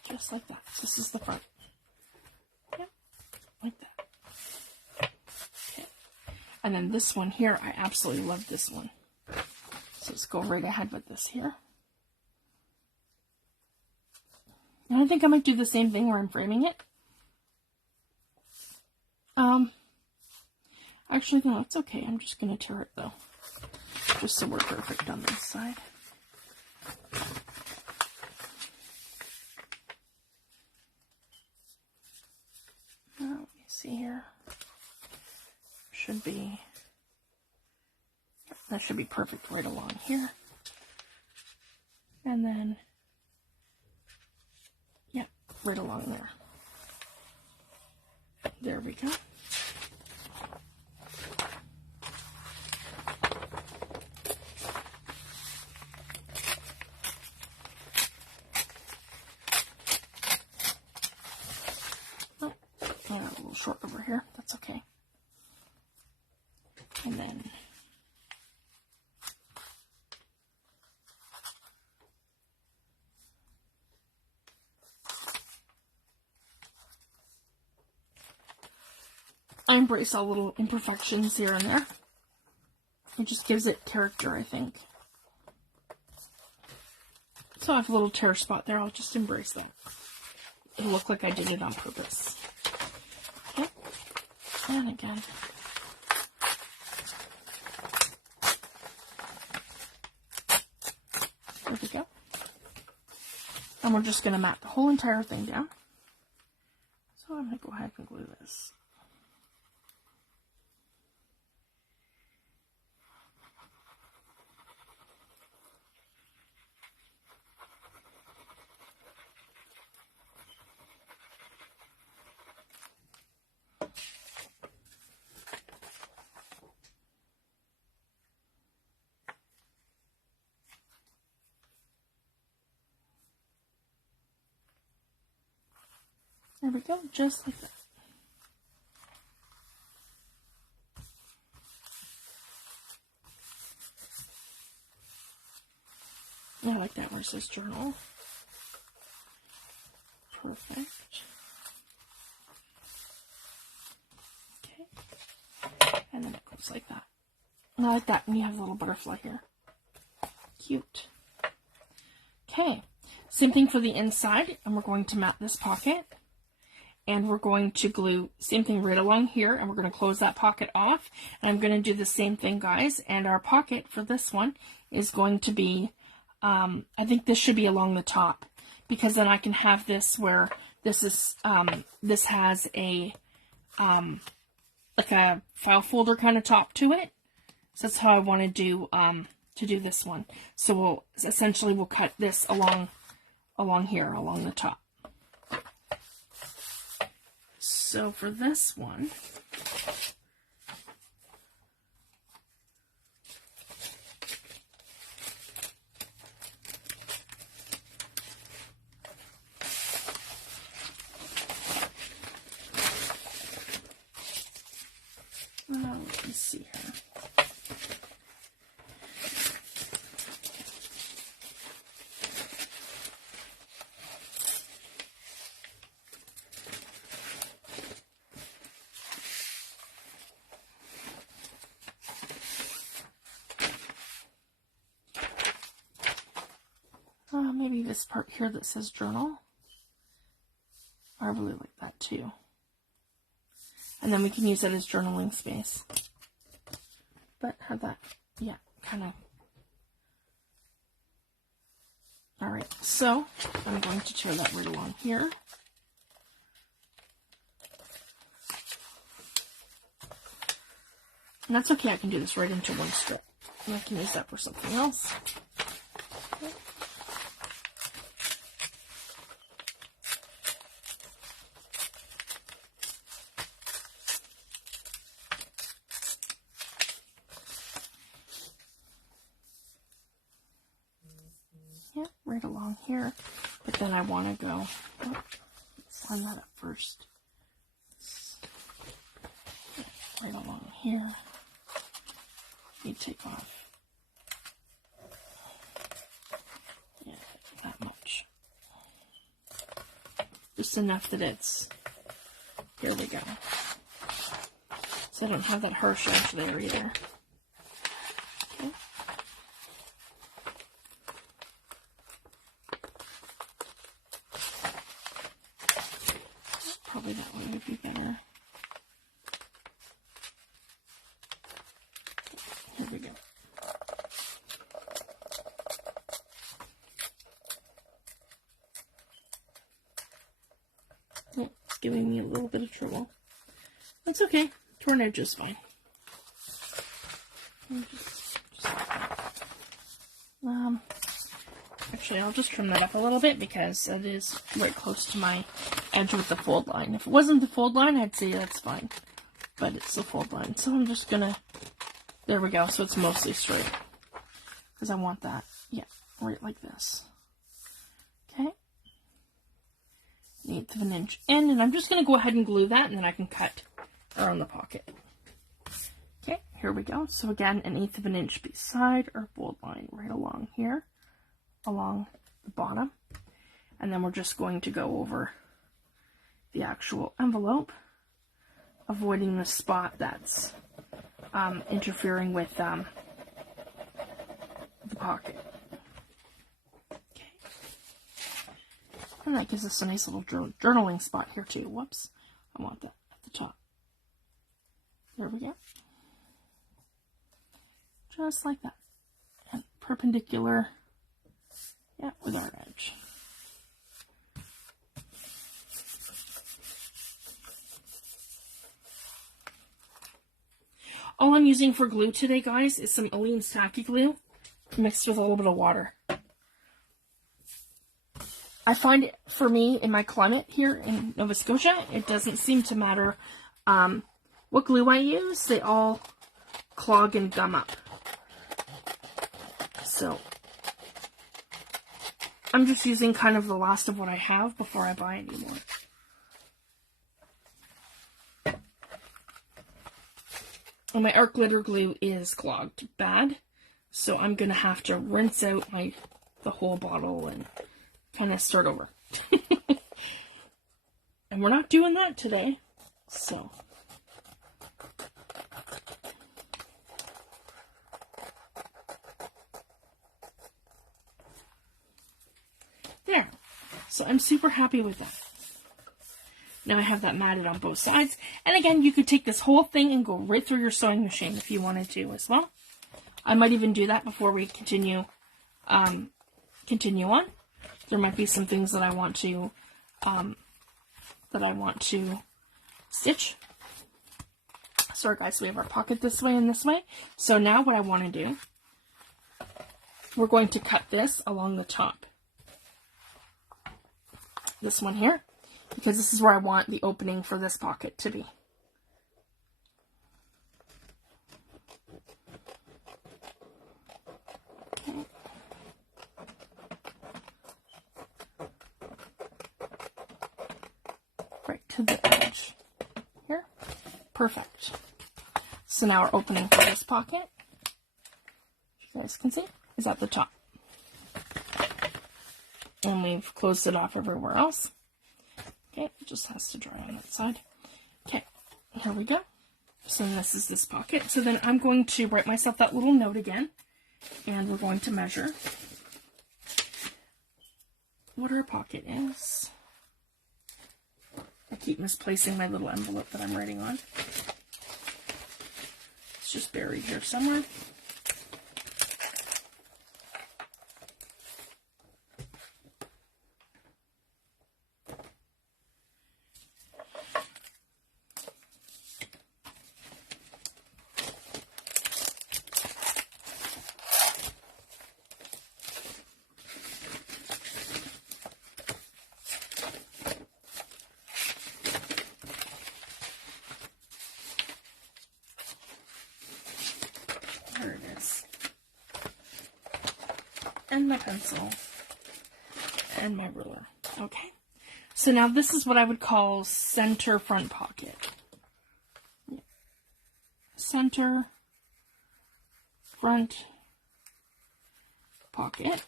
Just like that. This is the front. Yep, like that. Okay. And then this one here, I absolutely love this one. So let's go right ahead with this here. And I think I might do the same thing where I'm framing it. Actually, no, it's okay. I'm just going to tear it, though. Just so we're perfect on this side. Now, let me see here. Should be... That should be perfect right along here. And then... Yeah, right along there. There we go. A little short over here, that's okay. And then I embrace all little imperfections here and there. It just gives it character, I think. So I have a little tear spot there, I'll just embrace that. It'll look like I did it on purpose. Okay. And again. There we go. And we're just going to mat the whole entire thing down. So I'm going to go ahead and glue this. There we go, just like that. I like that. Where's this journal? Perfect. Okay. And then it goes like that. And I like that when you have a little butterfly here. Cute. Okay. Same thing for the inside. And we're going to mat this pocket. And we're going to glue, same thing right along here, and we're going to close that pocket off. And I'm going to do the same thing, guys. And our pocket for this one is going to be, I think this should be along the top, because then I can have this where this is, this has a, like a file folder kind of top to it. So that's how I want to do this one. So we'll cut this along here, along the top. So for this one, let me see here. Maybe this part here that says journal. I really like that too. And then we can use it as journaling space. But have that, yeah, kind of. Alright, so I'm going to tear that right along here. And that's okay, I can do this right into one strip. And I can use that for something else. Okay. Yeah, right along here. But then I want to go, let's line that up first. Right along here. You take off. Yeah, that much. Just enough that it's, here we go. So I don't have that harsh edge there either. Okay. Probably that way would be better. Here we go. Oh, it's giving me a little bit of trouble. That's okay. Torn edge is fine. Actually, I'll just trim that up a little bit because it is right close to my edge with the fold line. If it wasn't the fold line, I'd say that's fine. But it's the fold line. So I'm just gonna, there we go. So it's mostly straight. Because I want that, yeah, right like this. Okay. 1/8 of an inch in. And I'm just gonna go ahead and glue that and then I can cut around the pocket. Okay, here we go. So again, 1/8 of an inch beside our fold line right along here, along the bottom. And then we're just going to go over the actual envelope, avoiding the spot that's interfering with the pocket. Okay. And that gives us a nice little journaling spot here too. Whoops, I want that at the top. There we go. Just like that. And perpendicular, yeah, with our edge. All I'm using for glue today, guys, is some Aleene's Tacky Glue mixed with a little bit of water. I find it, for me, in my climate here in Nova Scotia, it doesn't seem to matter what glue I use. They all clog and gum up. So I'm just using kind of the last of what I have before I buy any more. And my art glitter glue is clogged bad, so I'm gonna have to rinse out the whole bottle and kind of start over. And we're not doing that today, so. There. So I'm super happy with that. Now I have that matted on both sides. And again, you could take this whole thing and go right through your sewing machine if you wanted to as well. I might even do that before we continue on. There might be some things that I want to stitch. Sorry guys, we have our pocket this way and this way. So now what I want to do, we're going to cut this along the top. This one here. because this is where I want the opening for this pocket to be. Okay. Right to the edge here. Perfect. So now our opening for this pocket, you guys can see, is at the top. And we've closed it off everywhere else. Okay, it just has to dry on that side. Okay, here we go. So this is this pocket. So then I'm going to write myself that little note again, and we're going to measure what our pocket is. I keep misplacing my little envelope that I'm writing on. It's just buried here somewhere. There it is. And my pencil. And my ruler. Okay. So now this is what I would call center front pocket. Center front pocket.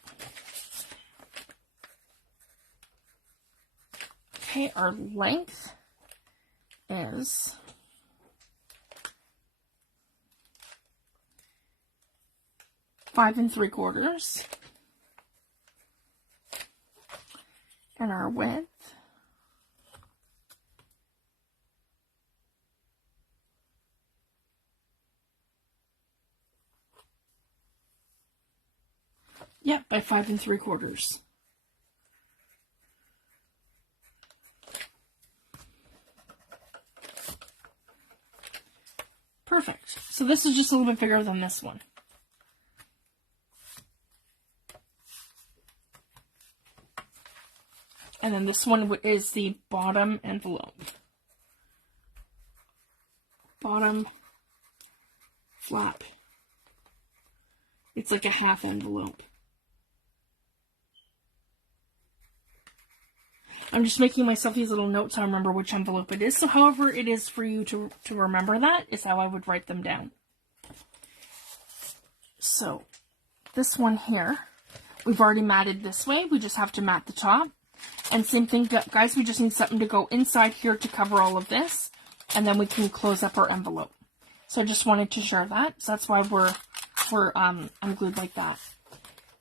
Okay, our length is 5 3/4, and our width by 5 3/4. Perfect. So this is just a little bit bigger than this one. And then this one is the bottom envelope. Bottom flap. It's like a half envelope. I'm just making myself these little notes so I remember which envelope it is. So however it is for you to remember that is how I would write them down. So this one here, we've already matted this way. We just have to mat the top. And same thing, guys, we just need something to go inside here to cover all of this. And then we can close up our envelope. So I just wanted to share that. So that's why we're unglued like that.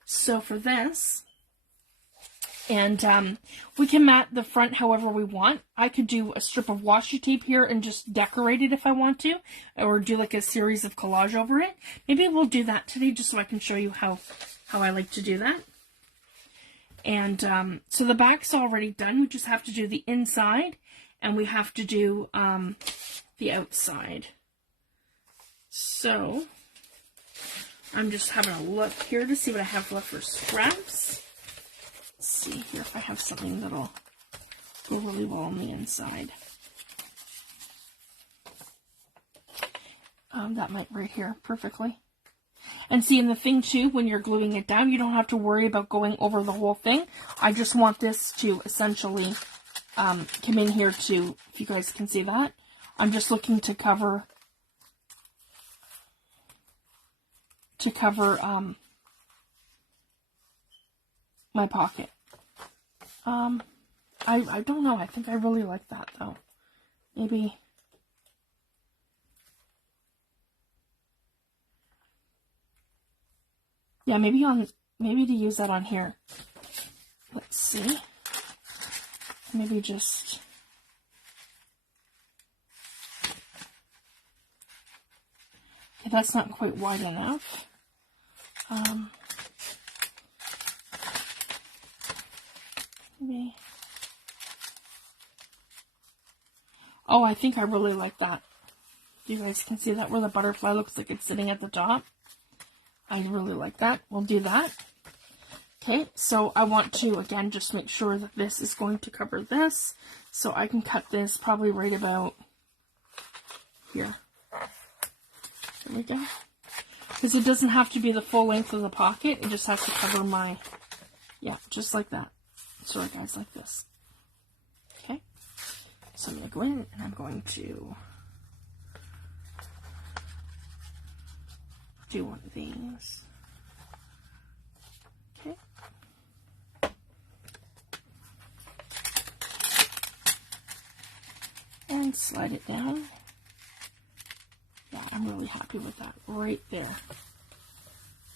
So for this, and we can mat the front however we want. I could do a strip of washi tape here and just decorate it if I want to, or do like a series of collage over it. Maybe we'll do that today just so I can show you how I like to do that. And so the back's already done. We just have to do the inside, and we have to do the outside. So I'm just having a look here to see what I have left for scraps. Let's see here if I have something that'll go really well on the inside. That might right here perfectly. And see, in the thing too, when you're gluing it down, you don't have to worry about going over the whole thing. I just want this to essentially come in here too, if you guys can see that. I'm just looking to cover my pocket. I don't know. I think I really like that though. Maybe. Yeah, maybe to use that on here. Let's see. Maybe just. Okay, that's not quite wide enough. Maybe. Oh, I think I really like that. You guys can see that where the butterfly looks like it's sitting at the top. I really like that. We'll do that. Okay, so I want to, again, just make sure that this is going to cover this. So I can cut this probably right about here. There we go. Because it doesn't have to be the full length of the pocket. It just has to cover my, yeah, just like that. Sorry guys, like this. Okay, so I'm going to go in and I'm going to do one of these. Okay. And slide it down. Yeah, I'm really happy with that right there.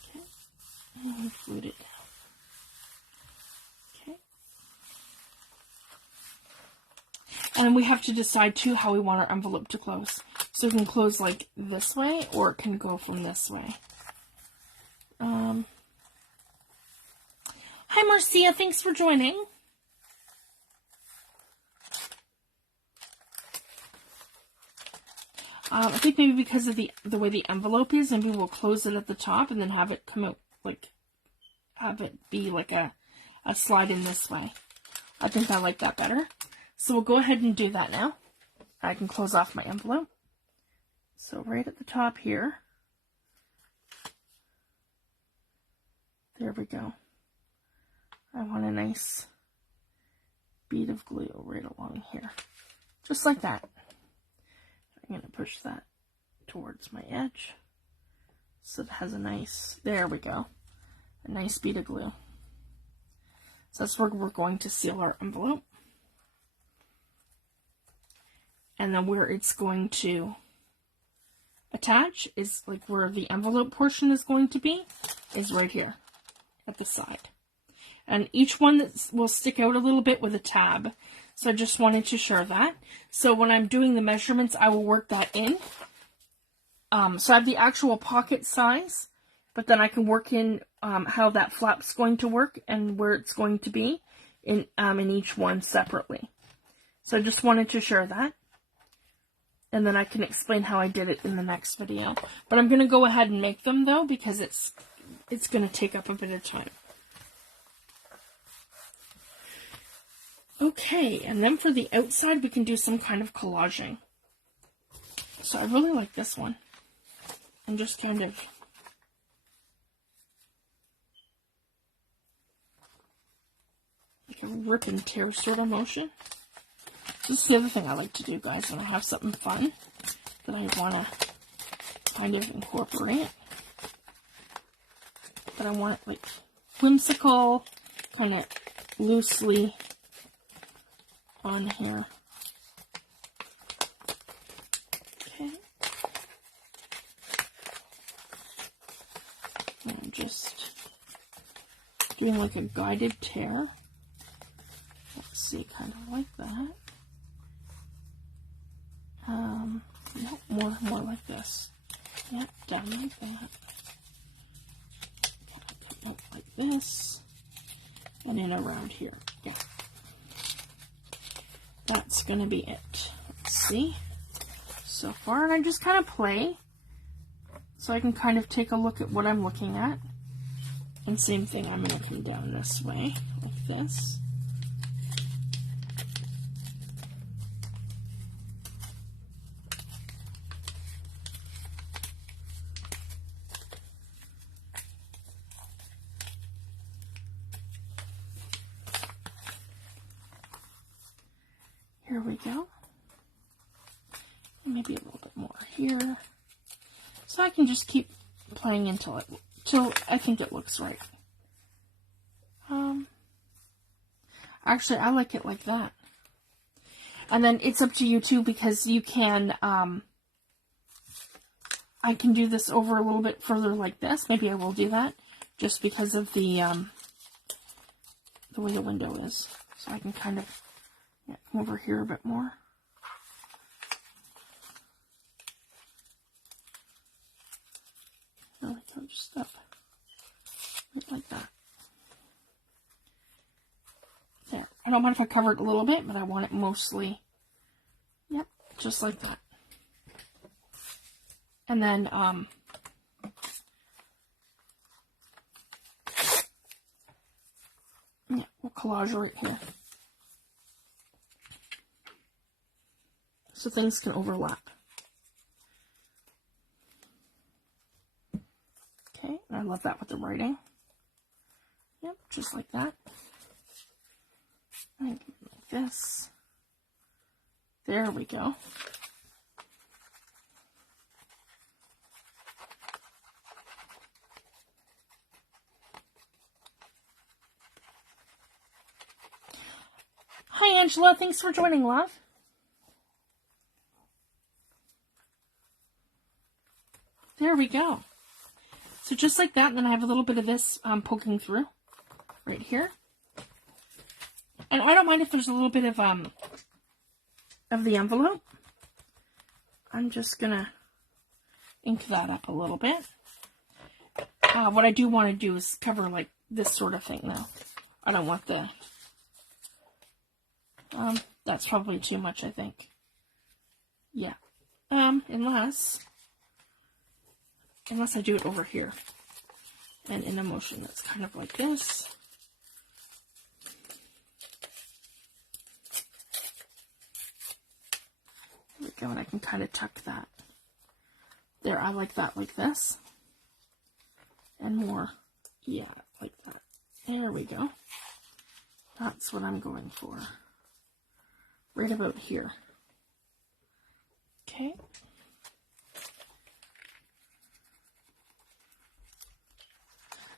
Okay, and flute it down. Okay. And we have to decide too how we want our envelope to close. So it can close like this way, or it can go from this way. Hi Marcia, thanks for joining. I think maybe because of the way the envelope is, maybe we'll close it at the top and then have it come out, like, have it be like a slide in this way. I think I like that better. So we'll go ahead and do that now. I can close off my envelope. So right at the top here. There we go. I want a nice bead of glue right along here. Just like that. I'm going to push that towards my edge so it has a nice, there we go, a nice bead of glue. So that's where we're going to seal our envelope. And then where it's going to attach is like where the envelope portion is going to be, is right here at the side. And each one will stick out a little bit with a tab. So I just wanted to share that. So when I'm doing the measurements, I will work that in. So I have the actual pocket size, but then I can work in how that flap's going to work and where it's going to be in each one separately. So I just wanted to share that. And then I can explain how I did it in the next video. But I'm going to go ahead and make them though, because it's going to take up a bit of time. Okay, and then for the outside, we can do some kind of collaging. So I really like this one. And just kind of like a rip and tear sort of motion. This is the other thing I like to do, guys, when I have something fun that I want to kind of incorporate. But I want it like whimsical, kind of loosely on here. Okay. And I'm just doing like a guided tear. Let's see, kind of like that. No, more like this. Yep, down like that. Kind of come out like this. And in around here. Yeah. That's going to be it. Let's see. So far, and I just kind of play. So I can kind of take a look at what I'm looking at. And same thing, I'm going to come down this way, like this. Here we go. And maybe a little bit more here. So I can just keep playing until I think it looks right. Actually, I like it like that. And then it's up to you too, because you can, I can do this over a little bit further like this. Maybe I will do that just because of the way the window is. So I can kind of come over here a bit more. There we go, just up like that. There. I don't mind if I cover it a little bit, but I want it mostly, yep, just like that. And then, collage right here. So things can overlap. Okay, and I love that with the writing. Yep, just like that. And like this. There we go. Hi, Angela. Thanks for joining, love. There we go. So just like that, and then I have a little bit of this poking through right here. And I don't mind if there's a little bit of the envelope. I'm just gonna ink that up a little bit. What I do want to do is cover like this sort of thing now. I don't want the that's probably too much, I think. Yeah. Unless I do it over here. And in a motion that's kind of like this. There we go, and I can kind of tuck that. There, I like that like this. And more, yeah, like that. There we go. That's what I'm going for. Right about here. Okay.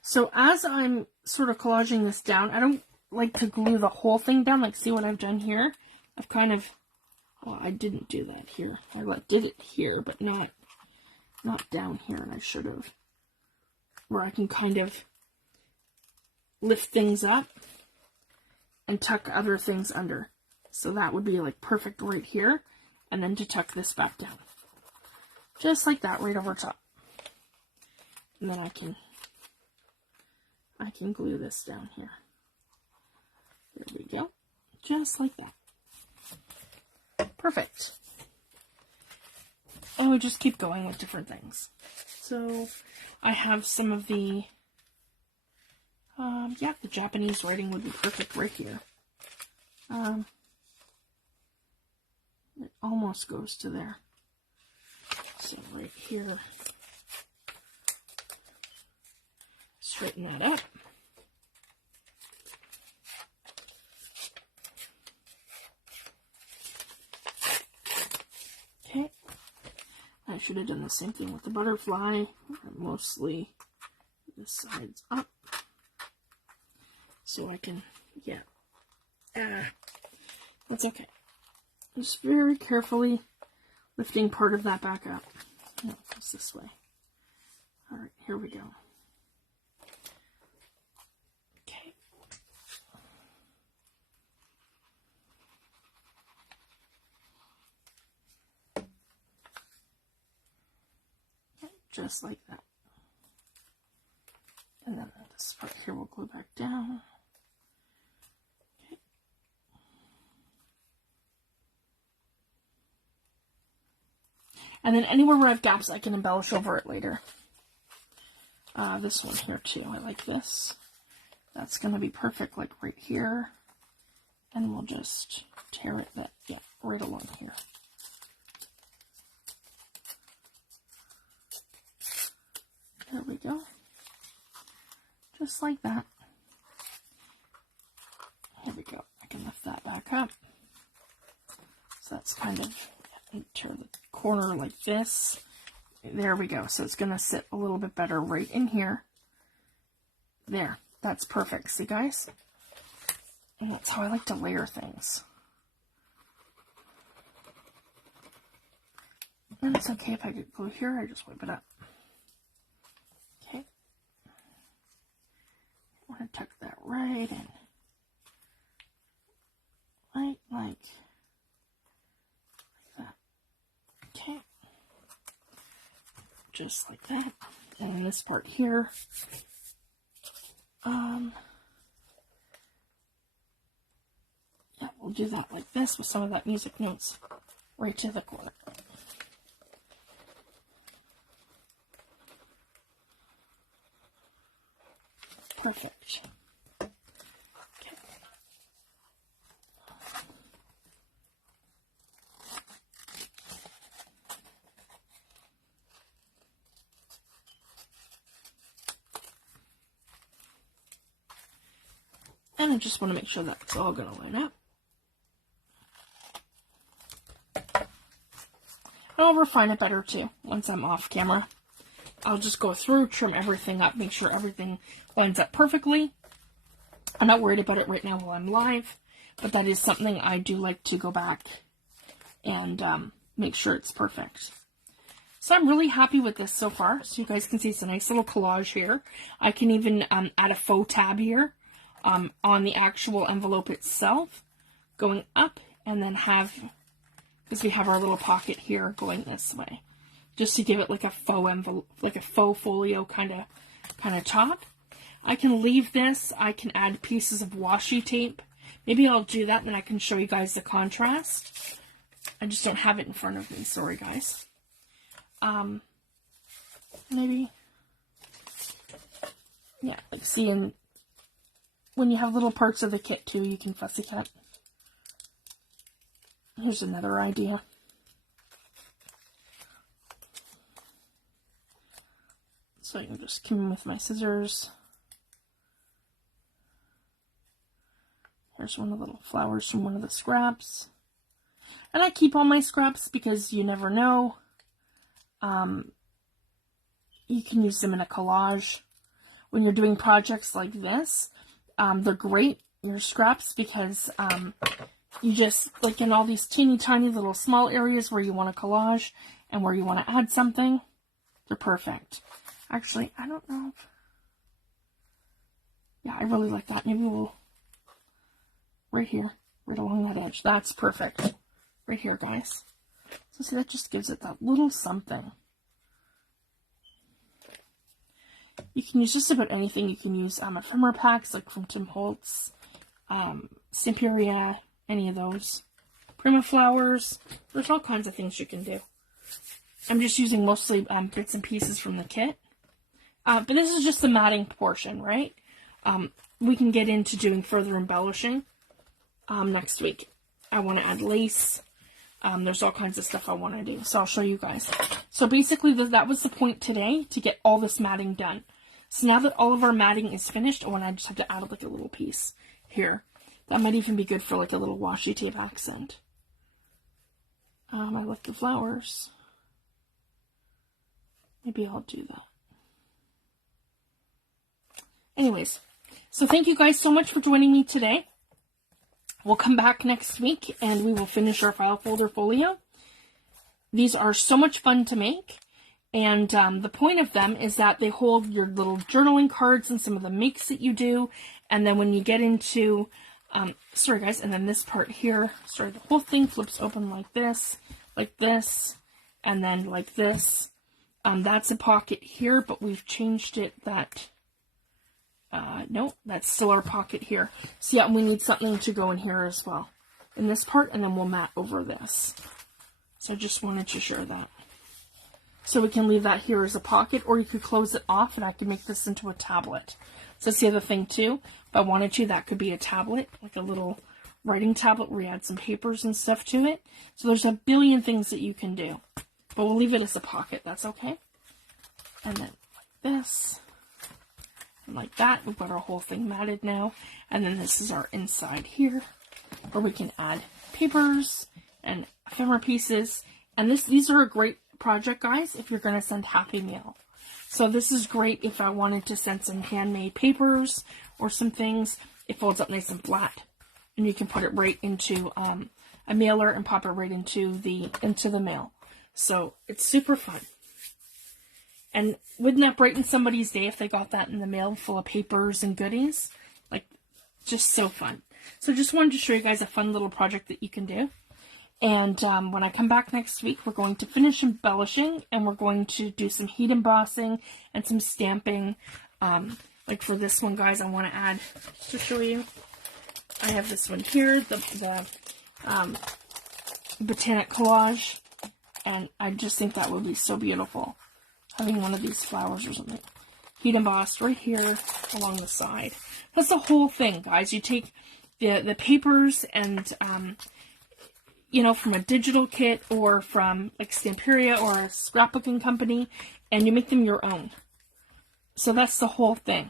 So as I'm sort of collaging this down, I don't like to glue the whole thing down. Like, see what I've done here? I've kind of, well, I didn't do that here. I did it here, but not down here, and I should have. Where I can kind of lift things up and tuck other things under. So that would be like perfect right here, and then to tuck this back down. Just like that, right over top. And then I can glue this down here. There we go. Just like that. Perfect. And we just keep going with different things. So I have some of the, yeah, the Japanese writing would be perfect right here. It almost goes to there. So right here, straighten that up. Okay. I should have done the same thing with the butterfly. Mostly the sides up. So I can, yeah. That's okay. Just very carefully lifting part of that back up. No, it goes this way. Alright, here we go. Okay. Okay, just like that. And then this part here will glue back down. And then anywhere where I have gaps, I can embellish over it later. This one here too, I like this. That's going to be perfect, like right here. And we'll just tear it, yeah, right along here. There we go. Just like that. Here we go. I can lift that back up. So that's kind of, yeah, tear the corner like this. There we go. So it's going to sit a little bit better right in here. There. That's perfect. See, guys? And that's how I like to layer things. And it's okay if I get glue here. I just wipe it up. Okay. I want to tuck that right in. Like that. Okay. Just like that. And then this part here, yeah, we'll do that like this with some of that music notes right to the corner. Perfect. Okay. And I just want to make sure that's all going to line up. And I'll refine it better too once I'm off camera. I'll just go through, trim everything up, make sure everything lines up perfectly. I'm not worried about it right now while I'm live, but that is something I do like to go back and make sure it's perfect. So I'm really happy with this so far. So you guys can see it's a nice little collage here. I can even add a faux tab here on the actual envelope itself, going up, and then have, because we have our little pocket here going this way, just to give it like a faux envelope, like a faux folio kind of top. I can leave this. I can add pieces of washi tape. Maybe I'll do that, and then I can show you guys the contrast. I just don't have it in front of me. Sorry, guys. Maybe, yeah, like seeing when you have little parts of the kit too, you can fussy cut. Here's another idea. So I'm just come in with my scissors. Here's one of the little flowers from one of the scraps. And I keep all my scraps because you never know. You can use them in a collage. When you're doing projects like this, they're great, your scraps, because you just, like in all these teeny tiny little small areas where you want to collage and where you want to add something, they're perfect. Actually, I don't know. Yeah, I really like that. Maybe we'll, right here, right along that edge. That's perfect. Right here, guys. So see, that just gives it that little something. You can use just about anything. You can use ephemera packs, like from Tim Holtz, Stamperia, any of those. Prima flowers. There's all kinds of things you can do. I'm just using mostly bits and pieces from the kit. But this is just the matting portion, right? We can get into doing further embellishing next week. I want to add lace. There's all kinds of stuff I want to do, so I'll show you guys. So basically, that was the point today, to get all this matting done. So now that all of our matting is finished, oh, and I just have to add like a little piece here. That might even be good for like a little washi tape accent. I like the flowers. Maybe I'll do that. Anyways, so thank you guys so much for joining me today. We'll come back next week and we will finish our file folder folio. These are so much fun to make, and the point of them is that they hold your little journaling cards and some of the makes that you do, and then when you get into, sorry guys, and then this part here, sorry, the whole thing flips open like this, and then like this. That's a pocket here, but we've changed it that... no, that's still our pocket here. So yeah, we need something to go in here as well, in this part, and then we'll mat over this. So I just wanted to share that. So we can leave that here as a pocket, or you could close it off and I could make this into a tablet. So that's the other thing too. If I wanted to, that could be a tablet, like a little writing tablet where you add some papers and stuff to it. So there's a billion things that you can do. But we'll leave it as a pocket, that's okay. And then like this. Like that. We've got our whole thing matted now, and then this is our inside here where we can add papers and ephemera pieces. And these are a great project, guys, if you're going to send Happy Mail. So this is great if I wanted to send some handmade papers or some things. It folds up nice and flat, and you can put it right into a mailer and pop it right into the mail. So it's super fun. And wouldn't that brighten somebody's day if they got that in the mail full of papers and goodies? Like, just so fun. So just wanted to show you guys a fun little project that you can do. And when I come back next week, we're going to finish embellishing, and we're going to do some heat embossing and some stamping. Like for this one, guys, I want to add, just to show you, I have this one here, the botanic collage, and I just think that would be so beautiful. Having one of these flowers or something. Heat embossed right here along the side. That's the whole thing, guys. You take the papers and, you know, from a digital kit or from like Stamperia or a scrapbooking company, and you make them your own. So that's the whole thing.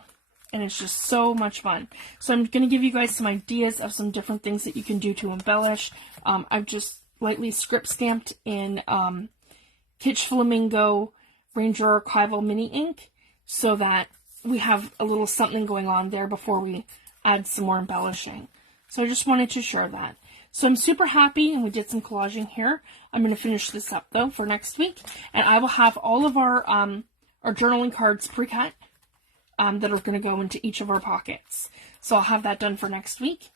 and it's just so much fun. So I'm going to give you guys some ideas of some different things that you can do to embellish. I've just lightly script stamped in Kitsch Flamingo Ranger Archival Mini Ink so that we have a little something going on there before we add some more embellishing. So I just wanted to share that. So I'm super happy, and we did some collaging here. I'm going to finish this up though for next week, and I will have all of our journaling cards pre-cut that are going to go into each of our pockets. So I'll have that done for next week.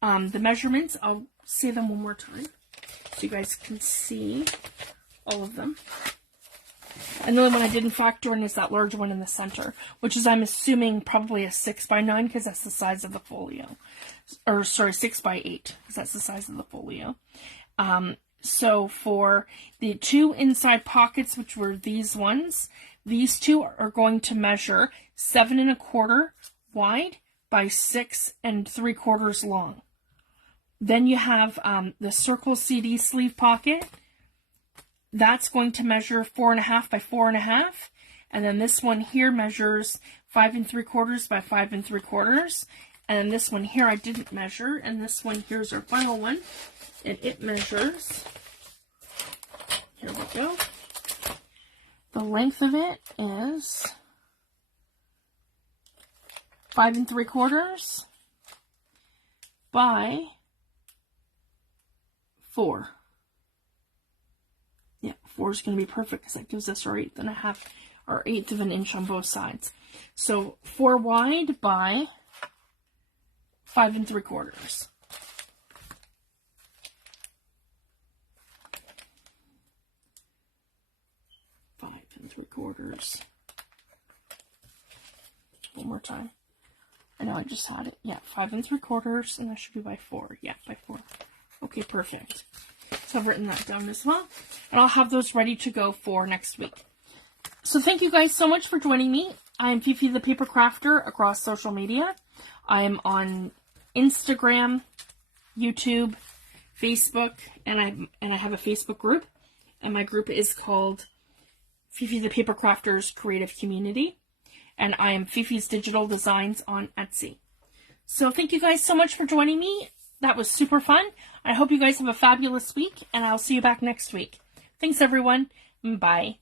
The measurements, I'll say them one more time so you guys can see all of them. And the only one I didn't factor in is that large one in the center, which is, I'm assuming, probably a 6x9 because that's the size of the folio. Or, sorry, 6x8 because that's the size of the folio. So for the two inside pockets, which were these ones, these two are going to measure 7 1/4 wide by 6 3/4 long. Then you have the circle CD sleeve pocket. That's going to measure 4 1/2 by 4 1/2. And then this one here measures 5 3/4 by 5 3/4. And this one here I didn't measure. And this one here's our final one. And it measures, here we go. The length of it is 5 3/4 by 4. Yeah, 4 is going to be perfect because that gives us our 8 1/2 or 1/8 of an inch on both sides. So 4 wide by 5 3/4. One more time. I know I just had it. Yeah, 5 3/4, and that should be by 4. Yeah, by 4. Okay, perfect. So I've written that down as well, and I'll have those ready to go for next week. So thank you guys so much for joining me. I am Fifi the Paper Crafter across social media. I am on Instagram, YouTube, Facebook, and I have a Facebook group, and my group is called Fifi the Paper Crafter's Creative Community, and I am Fifi's Digital Designs on Etsy. So thank you guys so much for joining me. That was super fun. I hope you guys have a fabulous week, and I'll see you back next week. Thanks, everyone. Bye.